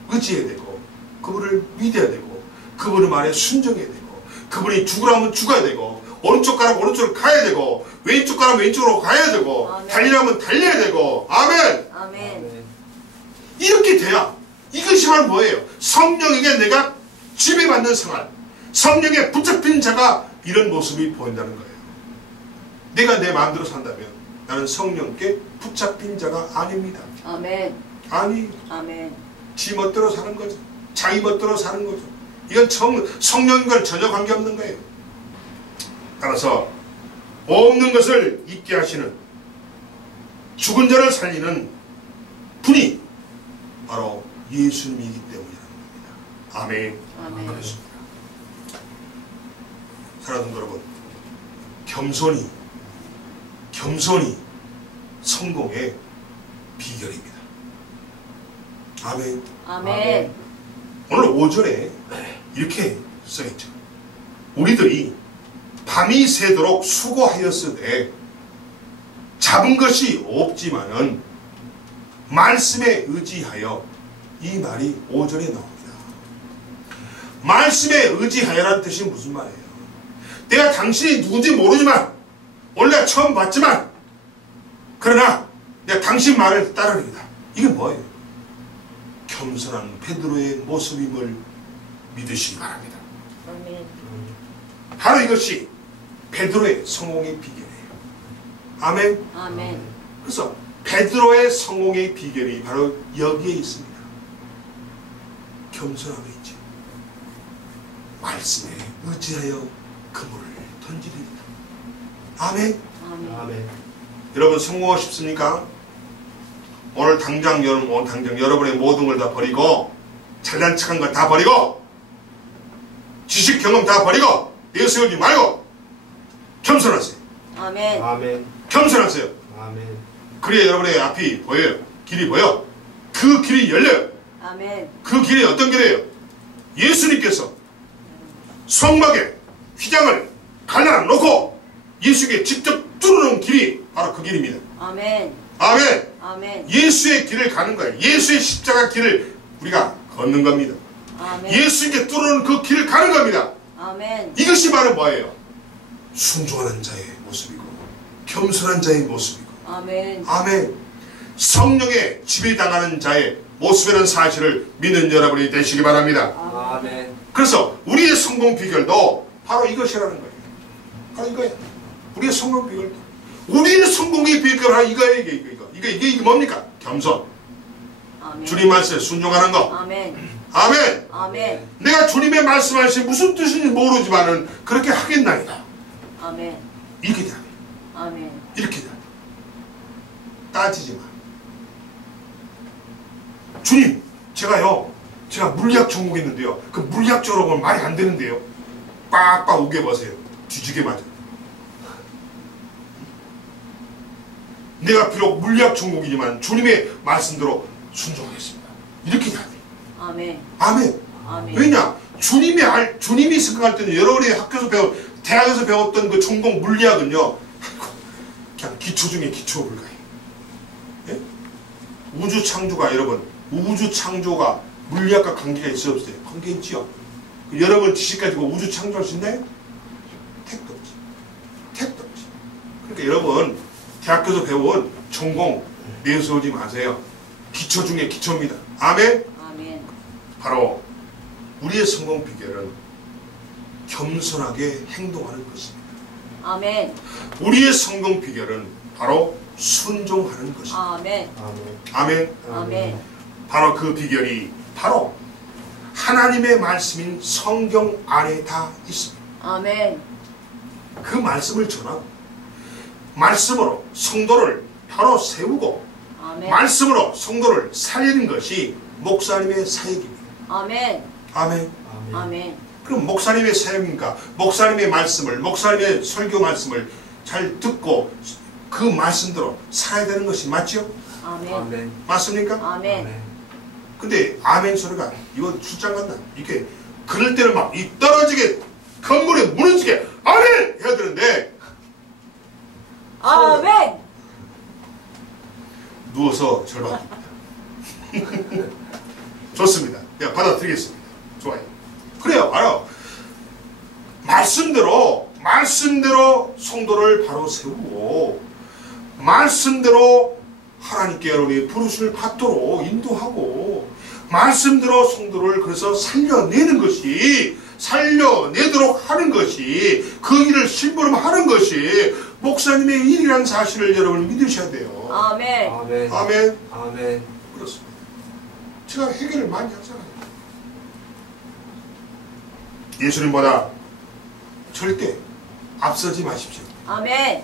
의지해야 되고 그분을 믿어야 되고 그분의 말에 순종해야 되고 그분이 죽으라면 죽어야 되고 오른쪽 가라면 오른쪽으로 가야 되고 왼쪽 가라면 왼쪽으로 가야 되고 아멘. 달리라면 달려야 되고 아멘. 아멘. 이렇게 돼야 이것이 바로 뭐예요? 성령에게 내가 지배받는 생활, 성령에 붙잡힌 자가 이런 모습이 보인다는 거예요. 내가 내 마음대로 산다면 나는 성령께 붙잡힌 자가 아닙니다. 아멘. 아니, 아멘. 지 멋대로 사는 거죠. 자기 멋대로 사는 거죠. 이건 성령과 전혀 관계없는 거예요. 따라서 없는 것을 있게 하시는 죽은 자를 살리는 분이 바로 예수님이기 때문이라는 겁니다. 아멘. 아멘. 그렇습니다. 사랑하는 여러분, 겸손이 성공의 비결입니다. 아멘. 아멘. 오늘 오전에 이렇게 써있죠. 우리들이 밤이 새도록 수고하였으되 잡은 것이 없지만은 말씀에 의지하여, 이 말이 오전에 나옵니다. 말씀에 의지하여라는 뜻이 무슨 말이에요? 내가 당신이 누군지 모르지만 원래 처음 봤지만 그러나 내가 당신 말을 따르리이다. 이게 뭐예요? 겸손한 베드로의 모습임을 믿으시기 바랍니다. 아멘. 바로 이것이 베드로의 성공의 비결이에요. 아멘. 아멘. 그래서 베드로의 성공의 비결이 바로 여기에 있습니다. 겸손함에 있죠. 말씀에 의지하여 그물을 던지리이다. 아멘. 아멘. 여러분 성공하고 싶습니까? 오늘 당장 여러분의 모든 걸 다 버리고 잘난 척한 걸 다 버리고 지식 경험 다 버리고 내세우지 말고 겸손하세요. 아멘. 아멘. 겸손하세요. 아멘. 그래야 여러분의 앞이 보여요. 길이 보여. 그 길이 열려요. 아멘. 그 길이 어떤 길이에요? 예수님께서 성막에 휘장을 갈라놓고 예수께 직접 뚫어놓은 길이 바로 그 길입니다. 아멘. 아멘. 아멘. 예수의 길을 가는 거예요. 예수의 십자가 길을 우리가 걷는 겁니다. 아멘. 예수께 뚫어놓은 그 길을 가는 겁니다. 아멘. 이것이 바로 뭐예요? 순종하는 자의 모습이고 겸손한 자의 모습이고 아멘. 아멘. 성령에 지배당하는 자의 모습이라는 사실을 믿는 여러분이 되시기 바랍니다. 아멘. 그래서 우리의 성공 비결도 바로 이것이라는 거예요. 바로 이거예요. 우리의 성공 비결도. 우리의 성공의 비결을 바로 이거예요. 이게 뭡니까? 겸손. 아멘. 주님 말씀에 순종하는 거. 아멘. 아멘. 아멘. 내가 주님의 말씀하신 무슨 뜻인지 모르지만은 그렇게 하겠나이다. 아멘. 이렇게 돼. 아멘. 이렇게 돼. 따지지 마. 주님, 제가 물리학 전공했는데요. 그 물리학적으로 보면 말이 안 되는데요. 빡빡 우겨보세요. 뒤지게 맞아. 내가 비록 물리학 전공이지만 주님의 말씀대로 순종하겠습니다. 이렇게 해야 돼. 아멘. 아멘. 아멘. 왜냐? 주님이 생각할 때는 여러분이 학교에서 대학에서 배웠던 그 전공 물리학은요, 그냥 기초 중에 기초 불가해. 예? 우주 창조가, 여러분, 우주 창조가 물리학과 관계가 있어 없어요? 관계 있지요? 여러분 지식 가지고 우주 창조할 수 있나요? 택도 없지. 택도 없지. 그러니까 여러분, 대학교에서 배운 전공 내세우지 마세요. 기초 중에 기초입니다. 아멘? 아멘. 바로 우리의 성공 비결은 겸손하게 행동하는 것입니다. 아멘. 우리의 성공 비결은 바로 순종하는 것입니다. 아멘. 아멘. 아멘. 바로 그 비결이 바로 하나님의 말씀인 성경 안에 다 있습니다. 아멘. 그 말씀을 전하고 말씀으로 성도를 바로 세우고 아멘. 말씀으로 성도를 살리는 것이 목사님의 사역입니다. 아멘. 아멘. 아멘. 그럼 목사님의 사역인가? 목사님의 말씀을, 목사님의 설교 말씀을 잘 듣고 그 말씀대로 살아야 되는 것이 맞죠? 아멘. 맞습니까? 아멘. 근데 아멘 소리가 이거 출장 간다. 이렇게 그럴 때는 막 이 떨어지게 건물에 무너지게 아멘 해야 되는데 아멘. 누워서 절박합니다. 좋습니다. 야, 받아드리겠습니다. 좋아요. 그래요. 바로 말씀대로 성도를 바로 세우고 말씀대로 하나님께 여러분이 부르심을 받도록 인도하고 말씀대로 성도를 그래서 살려내도록 하는 것이 그 일을 심부름하는 것이 목사님의 일이라는 사실을 여러분 믿으셔야 돼요. 아멘. 아멘. 아멘. 아멘. 그렇습니다. 제가 해결을 많이 하잖아요. 예수님보다 절대 앞서지 마십시오. 아멘.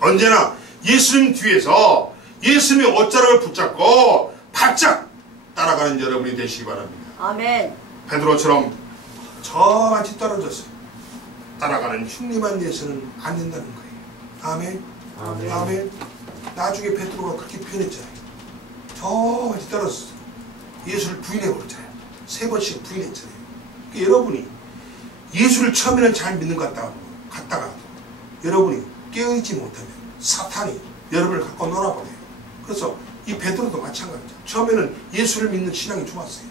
언제나 예수님 뒤에서 예수님의 옷자락을 붙잡고 바짝 따라가는 여러분이 되시기 바랍니다. 아멘. 베드로처럼 저같이 떨어졌어요. 따라가는 흉림한 예수는 안 된다는 거예요. 아멘. 아멘. 아멘. 나중에 베드로가 그렇게 표현했잖아요. 저같이 떨어졌어요. 예수를 부인해버렸잖아요. 3번씩 부인했잖아요. 그러니까 여러분이 예수를 처음에는 잘 믿는 것 같다가 여러분이 깨어있지 못하면 사탄이 여러분을 갖고 놀아버려요. 그래서 이 베드로도 마찬가지죠. 처음에는 예수를 믿는 신앙이 좋았어요.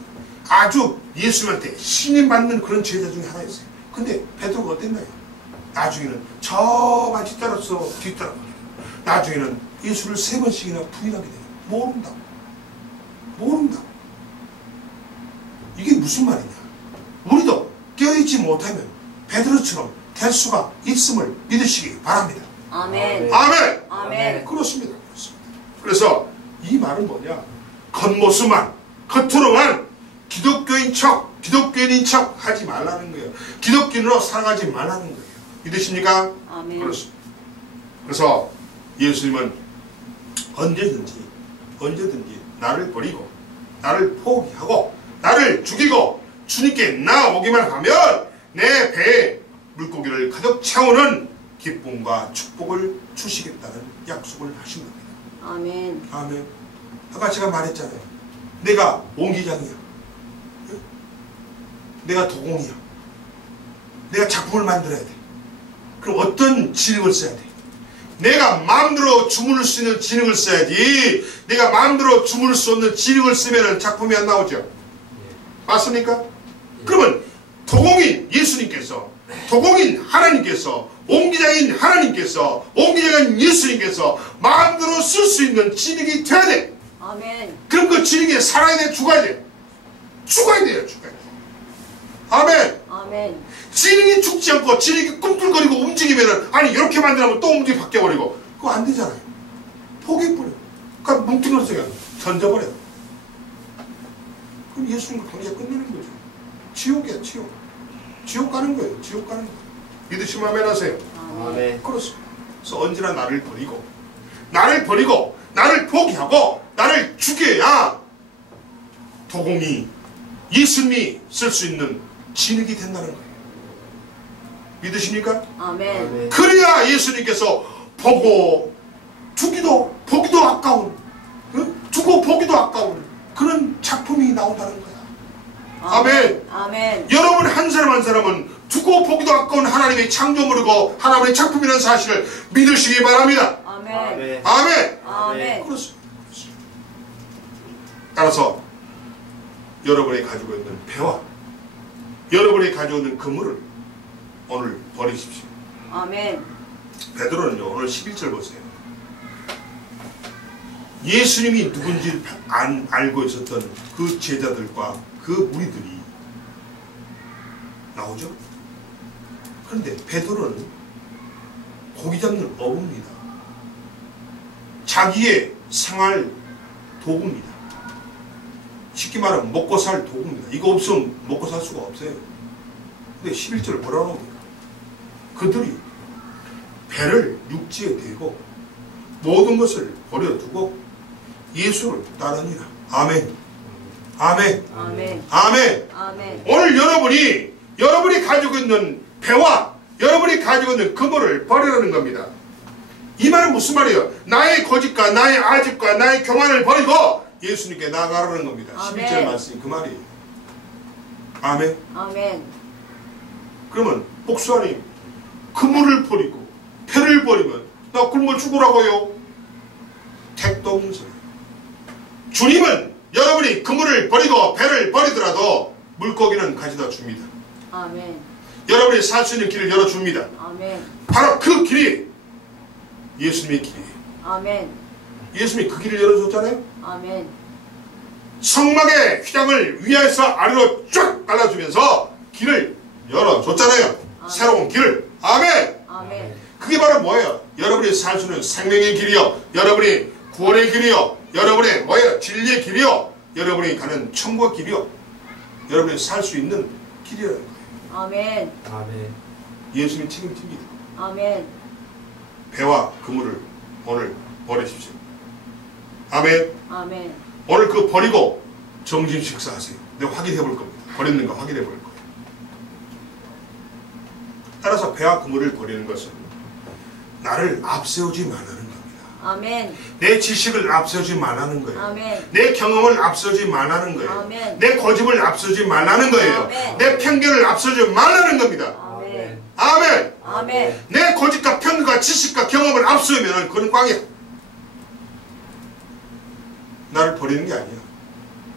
아주 예수님한테 신임받는 그런 제자 중에 하나였어요. 근데 베드로가 어땠나요? 나중에는 저같이 따라서 뒤따라버려요. 나중에는 예수를 3번씩이나 부인하게 돼요. 모른다고. 이게 무슨 말이냐? 우리도 깨어있지 못하면 베드로처럼 될 수가 있음을 믿으시기 바랍니다. 아멘. 아멘. 아멘. 그렇습니다. 그래서 이 말은 뭐냐? 겉모습만, 겉으로만 기독교인인 척 하지 말라는 거예요. 기독교인으로 살아가지 말라는 거예요. 믿으십니까? 아멘. 그렇습니다. 그래서 예수님은 언제든지 나를 버리고 나를 포기하고 나를 죽이고 주님께 나오기만 하면 내 배에 물고기를 가득 채우는 기쁨과 축복을 주시겠다는 약속을 하신 겁니다. 아멘. 아멘. 아까 제가 말했잖아요. 내가 옹기장이야. 내가 도공이야. 내가 작품을 만들어야 돼. 그럼 어떤 지능을 써야 돼? 내가 마음대로 주문을 수 있는 지능을 써야지. 내가 마음대로 주문을 수 없는 지능을 쓰면 작품이 안 나오죠. 맞습니까? 그러면 도공인 예수님께서, 도공인 하나님께서, 옹기장인 하나님께서, 옹기장인 예수님께서 마음대로 쓸 수 있는 지능이 돼야 돼. 아멘. 그럼 그 지능이 살아야 돼, 죽어야 돼? 죽어야 돼요. 아멘. 아멘. 지능이 죽지 않고 지능이 꿈틀거리고 움직이면은, 아니 이렇게 만들면 또 움직이 바뀌어버리고 그거 안 되잖아요. 포기해버려. 그러니까 뭉뚱그려서 던져버려. 그럼 예수님과 관계가 끝나는 거죠. 지옥이야, 지옥. 지옥 가는 거예요. 지옥 가는 거예요. 믿으시면 아멘 하세요. 아멘. 그렇습니다. 그래서 언제나 나를 버리고 나를 포기하고 나를 죽여야 도공이 예수님이 쓸 수 있는 진흙이 된다는 거예요. 믿으십니까? 아멘. 그래야 예수님께서 보고 보기도 아까운, 두고 보기도 아까운 그런 작품이 나온다는 거야. 아멘. 아멘. 여러분 한 사람 한 사람은 두고 보기도 아까운 하나님의 창조물이고 하나님의 작품이라는 사실을 믿으시기 바랍니다. 아멘. 아멘. 아멘. 그렇습니다. 따라서 여러분이 가지고 있는 배와 여러분이 가지고 있는 그물을 오늘 버리십시오. 아멘. 베드로는요, 오늘 11절 보세요. 예수님이 누군지 알고 있었던 그 제자들과 그 무리들이 나오죠. 그런데 베드로는 고기 잡는 어부입니다. 자기의 생활 도구입니다. 쉽게 말하면 먹고 살 도구입니다. 이거 없으면 먹고 살 수가 없어요. 근데 11절 뭐라고 합니까? 그들이 배를 육지에 대고 모든 것을 버려두고 예수를 따르니라. 아멘. 아멘. 아멘. 아멘. 아멘. 오늘 여러분이 가지고 있는 배와 여러분이 가지고 있는 그물을 버리라는 겁니다. 이 말은 무슨 말이에요? 나의 고집과 나의 아집과 나의 교만을 버리고 예수님께 나아가라는 겁니다. 아멘. 11절 말씀이 그 말이에요. 아멘. 아멘. 그러면 복수하니 그물을 버리고 배를 버리면 나 굶어 죽으라고요? 택도 없는 소리. 주님은 여러분이 그물을 버리고 배를 버리더라도 물고기는 가져다 줍니다. 아멘. 여러분이 살 수 있는 길을 열어줍니다. 아멘. 바로 그 길이 예수님의 길이에요. 아멘. 예수님이 그 길을 열어줬잖아요. 아멘. 성막의 휘장을 위에서 아래로 쫙 갈라주면서 길을 열어줬잖아요. 아멘. 새로운 길을. 아멘. 아멘. 그게 바로 뭐예요? 여러분이 살 수 있는 생명의 길이요, 여러분이 구원의 길이요, 여러분의 뭐예요? 진리의 길이요, 여러분이 가는 천국의 길이요, 여러분이 살 수 있는 길이라는 거예요. 아멘. 아멘. 예수님이 책임집니다. 아멘. 배와 그물을 오늘 버리십시오. 아멘. 아멘. 오늘 그 버리고 정신 식사하세요. 내가 확인해 볼 겁니다. 버렸는가 확인해 볼 거예요. 따라서 배와 그물을 버리는 것은 나를 앞세우지 말라는 겁니다. 아멘. 내 지식을 앞세우지 말라는 거예요. 아멘. 내 경험을 앞세우지 말라는 거예요. 아멘. 내 고집을 앞세우지 말라는 거예요. 아멘. 내 편견을 앞세우지 말라는 겁니다. 아멘. 아멘. 아멘. 내 고집과 편견과 지식과 경험을 앞세우면 그건 꽝이야. 나를 버리는 게 아니야.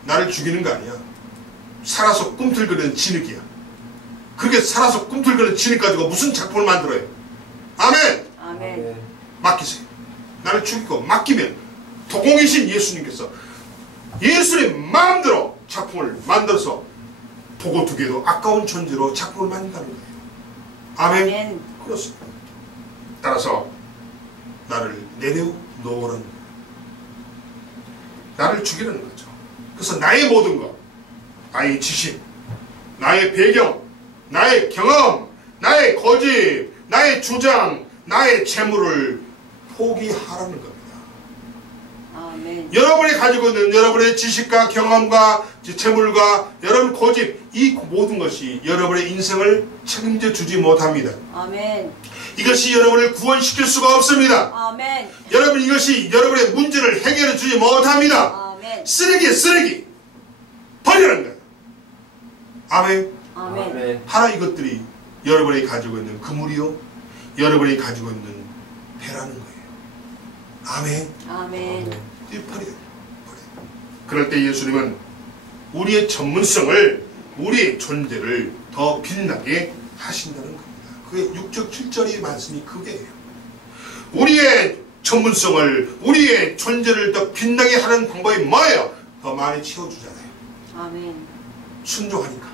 나를 죽이는 거 아니야. 살아서 꿈틀거리는 진흙이야. 그렇게 살아서 꿈틀거리는 진흙 가지고 무슨 작품을 만들어요? 아멘. 아멘. 맡기세요. 나를 죽이고 맡기면 도공이신 예수님께서 예수님 마음대로 작품을 만들어서 보고 두기에도 아까운 존재로 작품을 만든다는 거예요. 아멘. 아멘. 그렇습니다. 따라서 나를 내려놓으라는 거예요. 나를 죽이라는 거죠. 그래서 나의 모든 것, 나의 지식, 나의 배경, 나의 경험, 나의 고집, 나의 주장, 나의 재물을 포기하라는 겁니다. 아멘. 여러분이 가지고 있는 여러분의 지식과 경험과 재물과 여러분 고집, 이 모든 것이 여러분의 인생을 책임져 주지 못합니다. 아멘. 이것이 여러분을 구원시킬 수가 없습니다. 아멘. 여러분, 이것이 여러분의 문제를 해결해 주지 못합니다. 아멘. 쓰레기에 쓰레기 버리라는 거예요. 아멘. 아멘. 하나 이것들이 여러분이 가지고 있는 그물이요, 여러분이 가지고 있는 배라는 거예요. 아멘. 아멘. 버려. 그럴 때 예수님은 우리의 전문성을, 우리의 존재를 더 빛나게 하신다는 겁니다. 그게 6절 7절의 말씀이 그게예요. 우리의 전문성을, 우리의 존재를 더 빛나게 하는 방법이 뭐예요? 더 많이 채워주잖아요. 아멘. 순종하니까.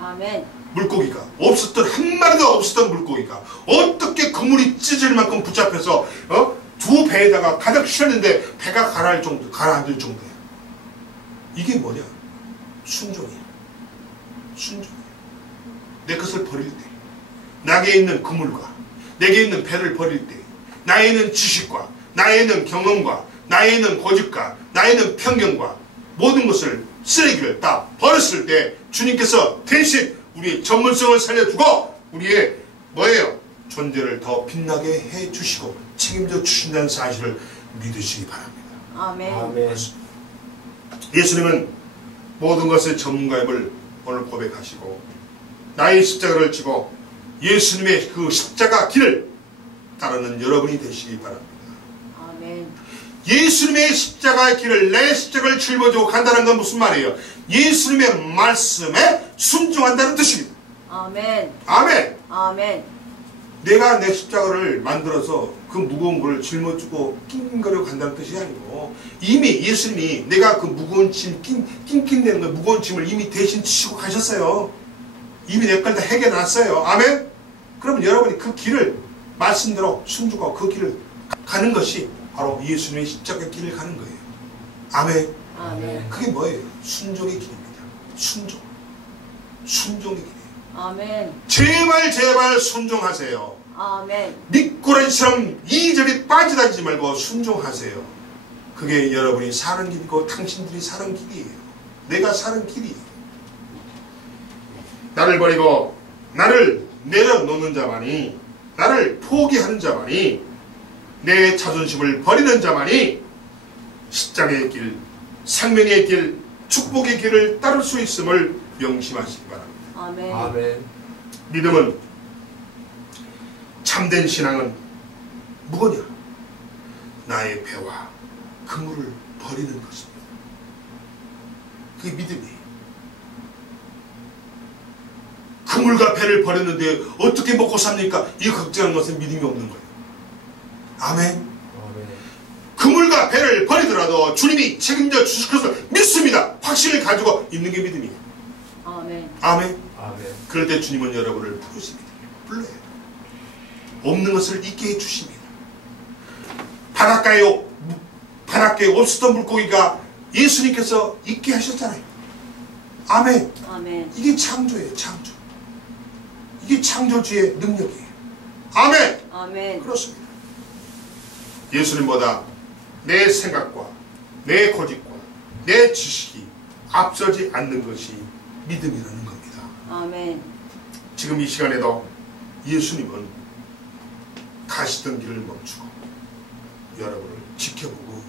아멘. 물고기가 한 마리도 없었던 물고기가 어떻게 그물이 찢을 만큼 붙잡혀서 두 배에다가 가득 실었는데 배가 가라앉을 정도야. 이게 뭐냐? 순종이야. 순종이야. 내 것을 버릴 때, 나에게 있는 그물과 내게 있는 배를 버릴 때, 나에 있는 지식과 나에 있는 경험과 나에 있는 고집과 나에 있는 편견과 모든 것을 쓰레기를 다 버렸을 때 주님께서 대신 우리의 전문성을 살려주고 우리의 뭐예요? 존재를 더 빛나게 해주시고 책임져 주신다는 사실을 믿으시기 바랍니다. 아멘. 아멘. 예수님은 모든 것의 전문가임을 오늘 고백하시고 나의 십자가를 지고 예수님의 그 십자가 길을 따르는 여러분이 되시기 바랍니다. 아멘. 예수님의 십자가의 길을 내 십자가를 짊어지고 간다는 건 무슨 말이에요? 예수님의 말씀에 순종한다는 뜻입니다. 아멘. 아멘. 아멘. 내가 내 십자가를 만들어서 그 무거운 걸 짊어지고 낑낑거리고 간다는 뜻이 아니고 이미 예수님이 내가 그 무거운 짐 낑낑대는 거 무거운 짐을 이미 대신 지시고 가셨어요. 이미 내 걸 다 해결해 놨어요. 아멘. 그러면 여러분이 그 길을 말씀대로 순종하고 그 길을 가는 것이 바로 예수님의 십자가 길을 가는 거예요. 아멘. 아멘. 그게 뭐예요? 순종의 길입니다. 순종. 순종의 길이에요. 아멘. 제발 순종하세요. 아멘. 미꾸라지처럼 이리저리 빠져다니지 말고 순종하세요. 그게 여러분이 사는 길이고 당신들이 사는 길이에요. 내가 사는 길이에요. 나를 버리고 나를 내려놓는 자만이, 나를 포기하는 자만이, 내 자존심을 버리는 자만이 십자가의 길, 생명의 길, 축복의 길을 따를 수 있음을 명심하시기 바랍니다. 아멘. 아멘. 믿음은, 참된 신앙은 무엇이냐? 나의 배와 그물을 버리는 것입니다. 그게 믿음이에요. 그물과 배를 버렸는데 어떻게 먹고 삽니까? 이 걱정하는 것은 믿음이 없는 거예요. 아멘. 아멘. 그물과 배를 버리더라도 주님이 책임져 주실 것을 믿습니다. 확신을 가지고 있는 게 믿음이에요. 아멘. 아멘. 아멘. 그럴 때 주님은 여러분을 부르십니다. 불러요. 없는 것을 있게 해주십니다. 바닷가에 없었던 물고기가 예수님께서 있게 하셨잖아요. 아멘. 아멘. 이게 창조예요. 창조. 이게 창조주의 능력이에요. 아멘. 아멘. 그렇습니다. 예수님보다 내 생각과 내 고집과 내 지식이 앞서지 않는 것이 믿음이라는 겁니다. 아멘. 지금 이 시간에도 예수님은 가시던 길을 멈추고 여러분을 지켜보고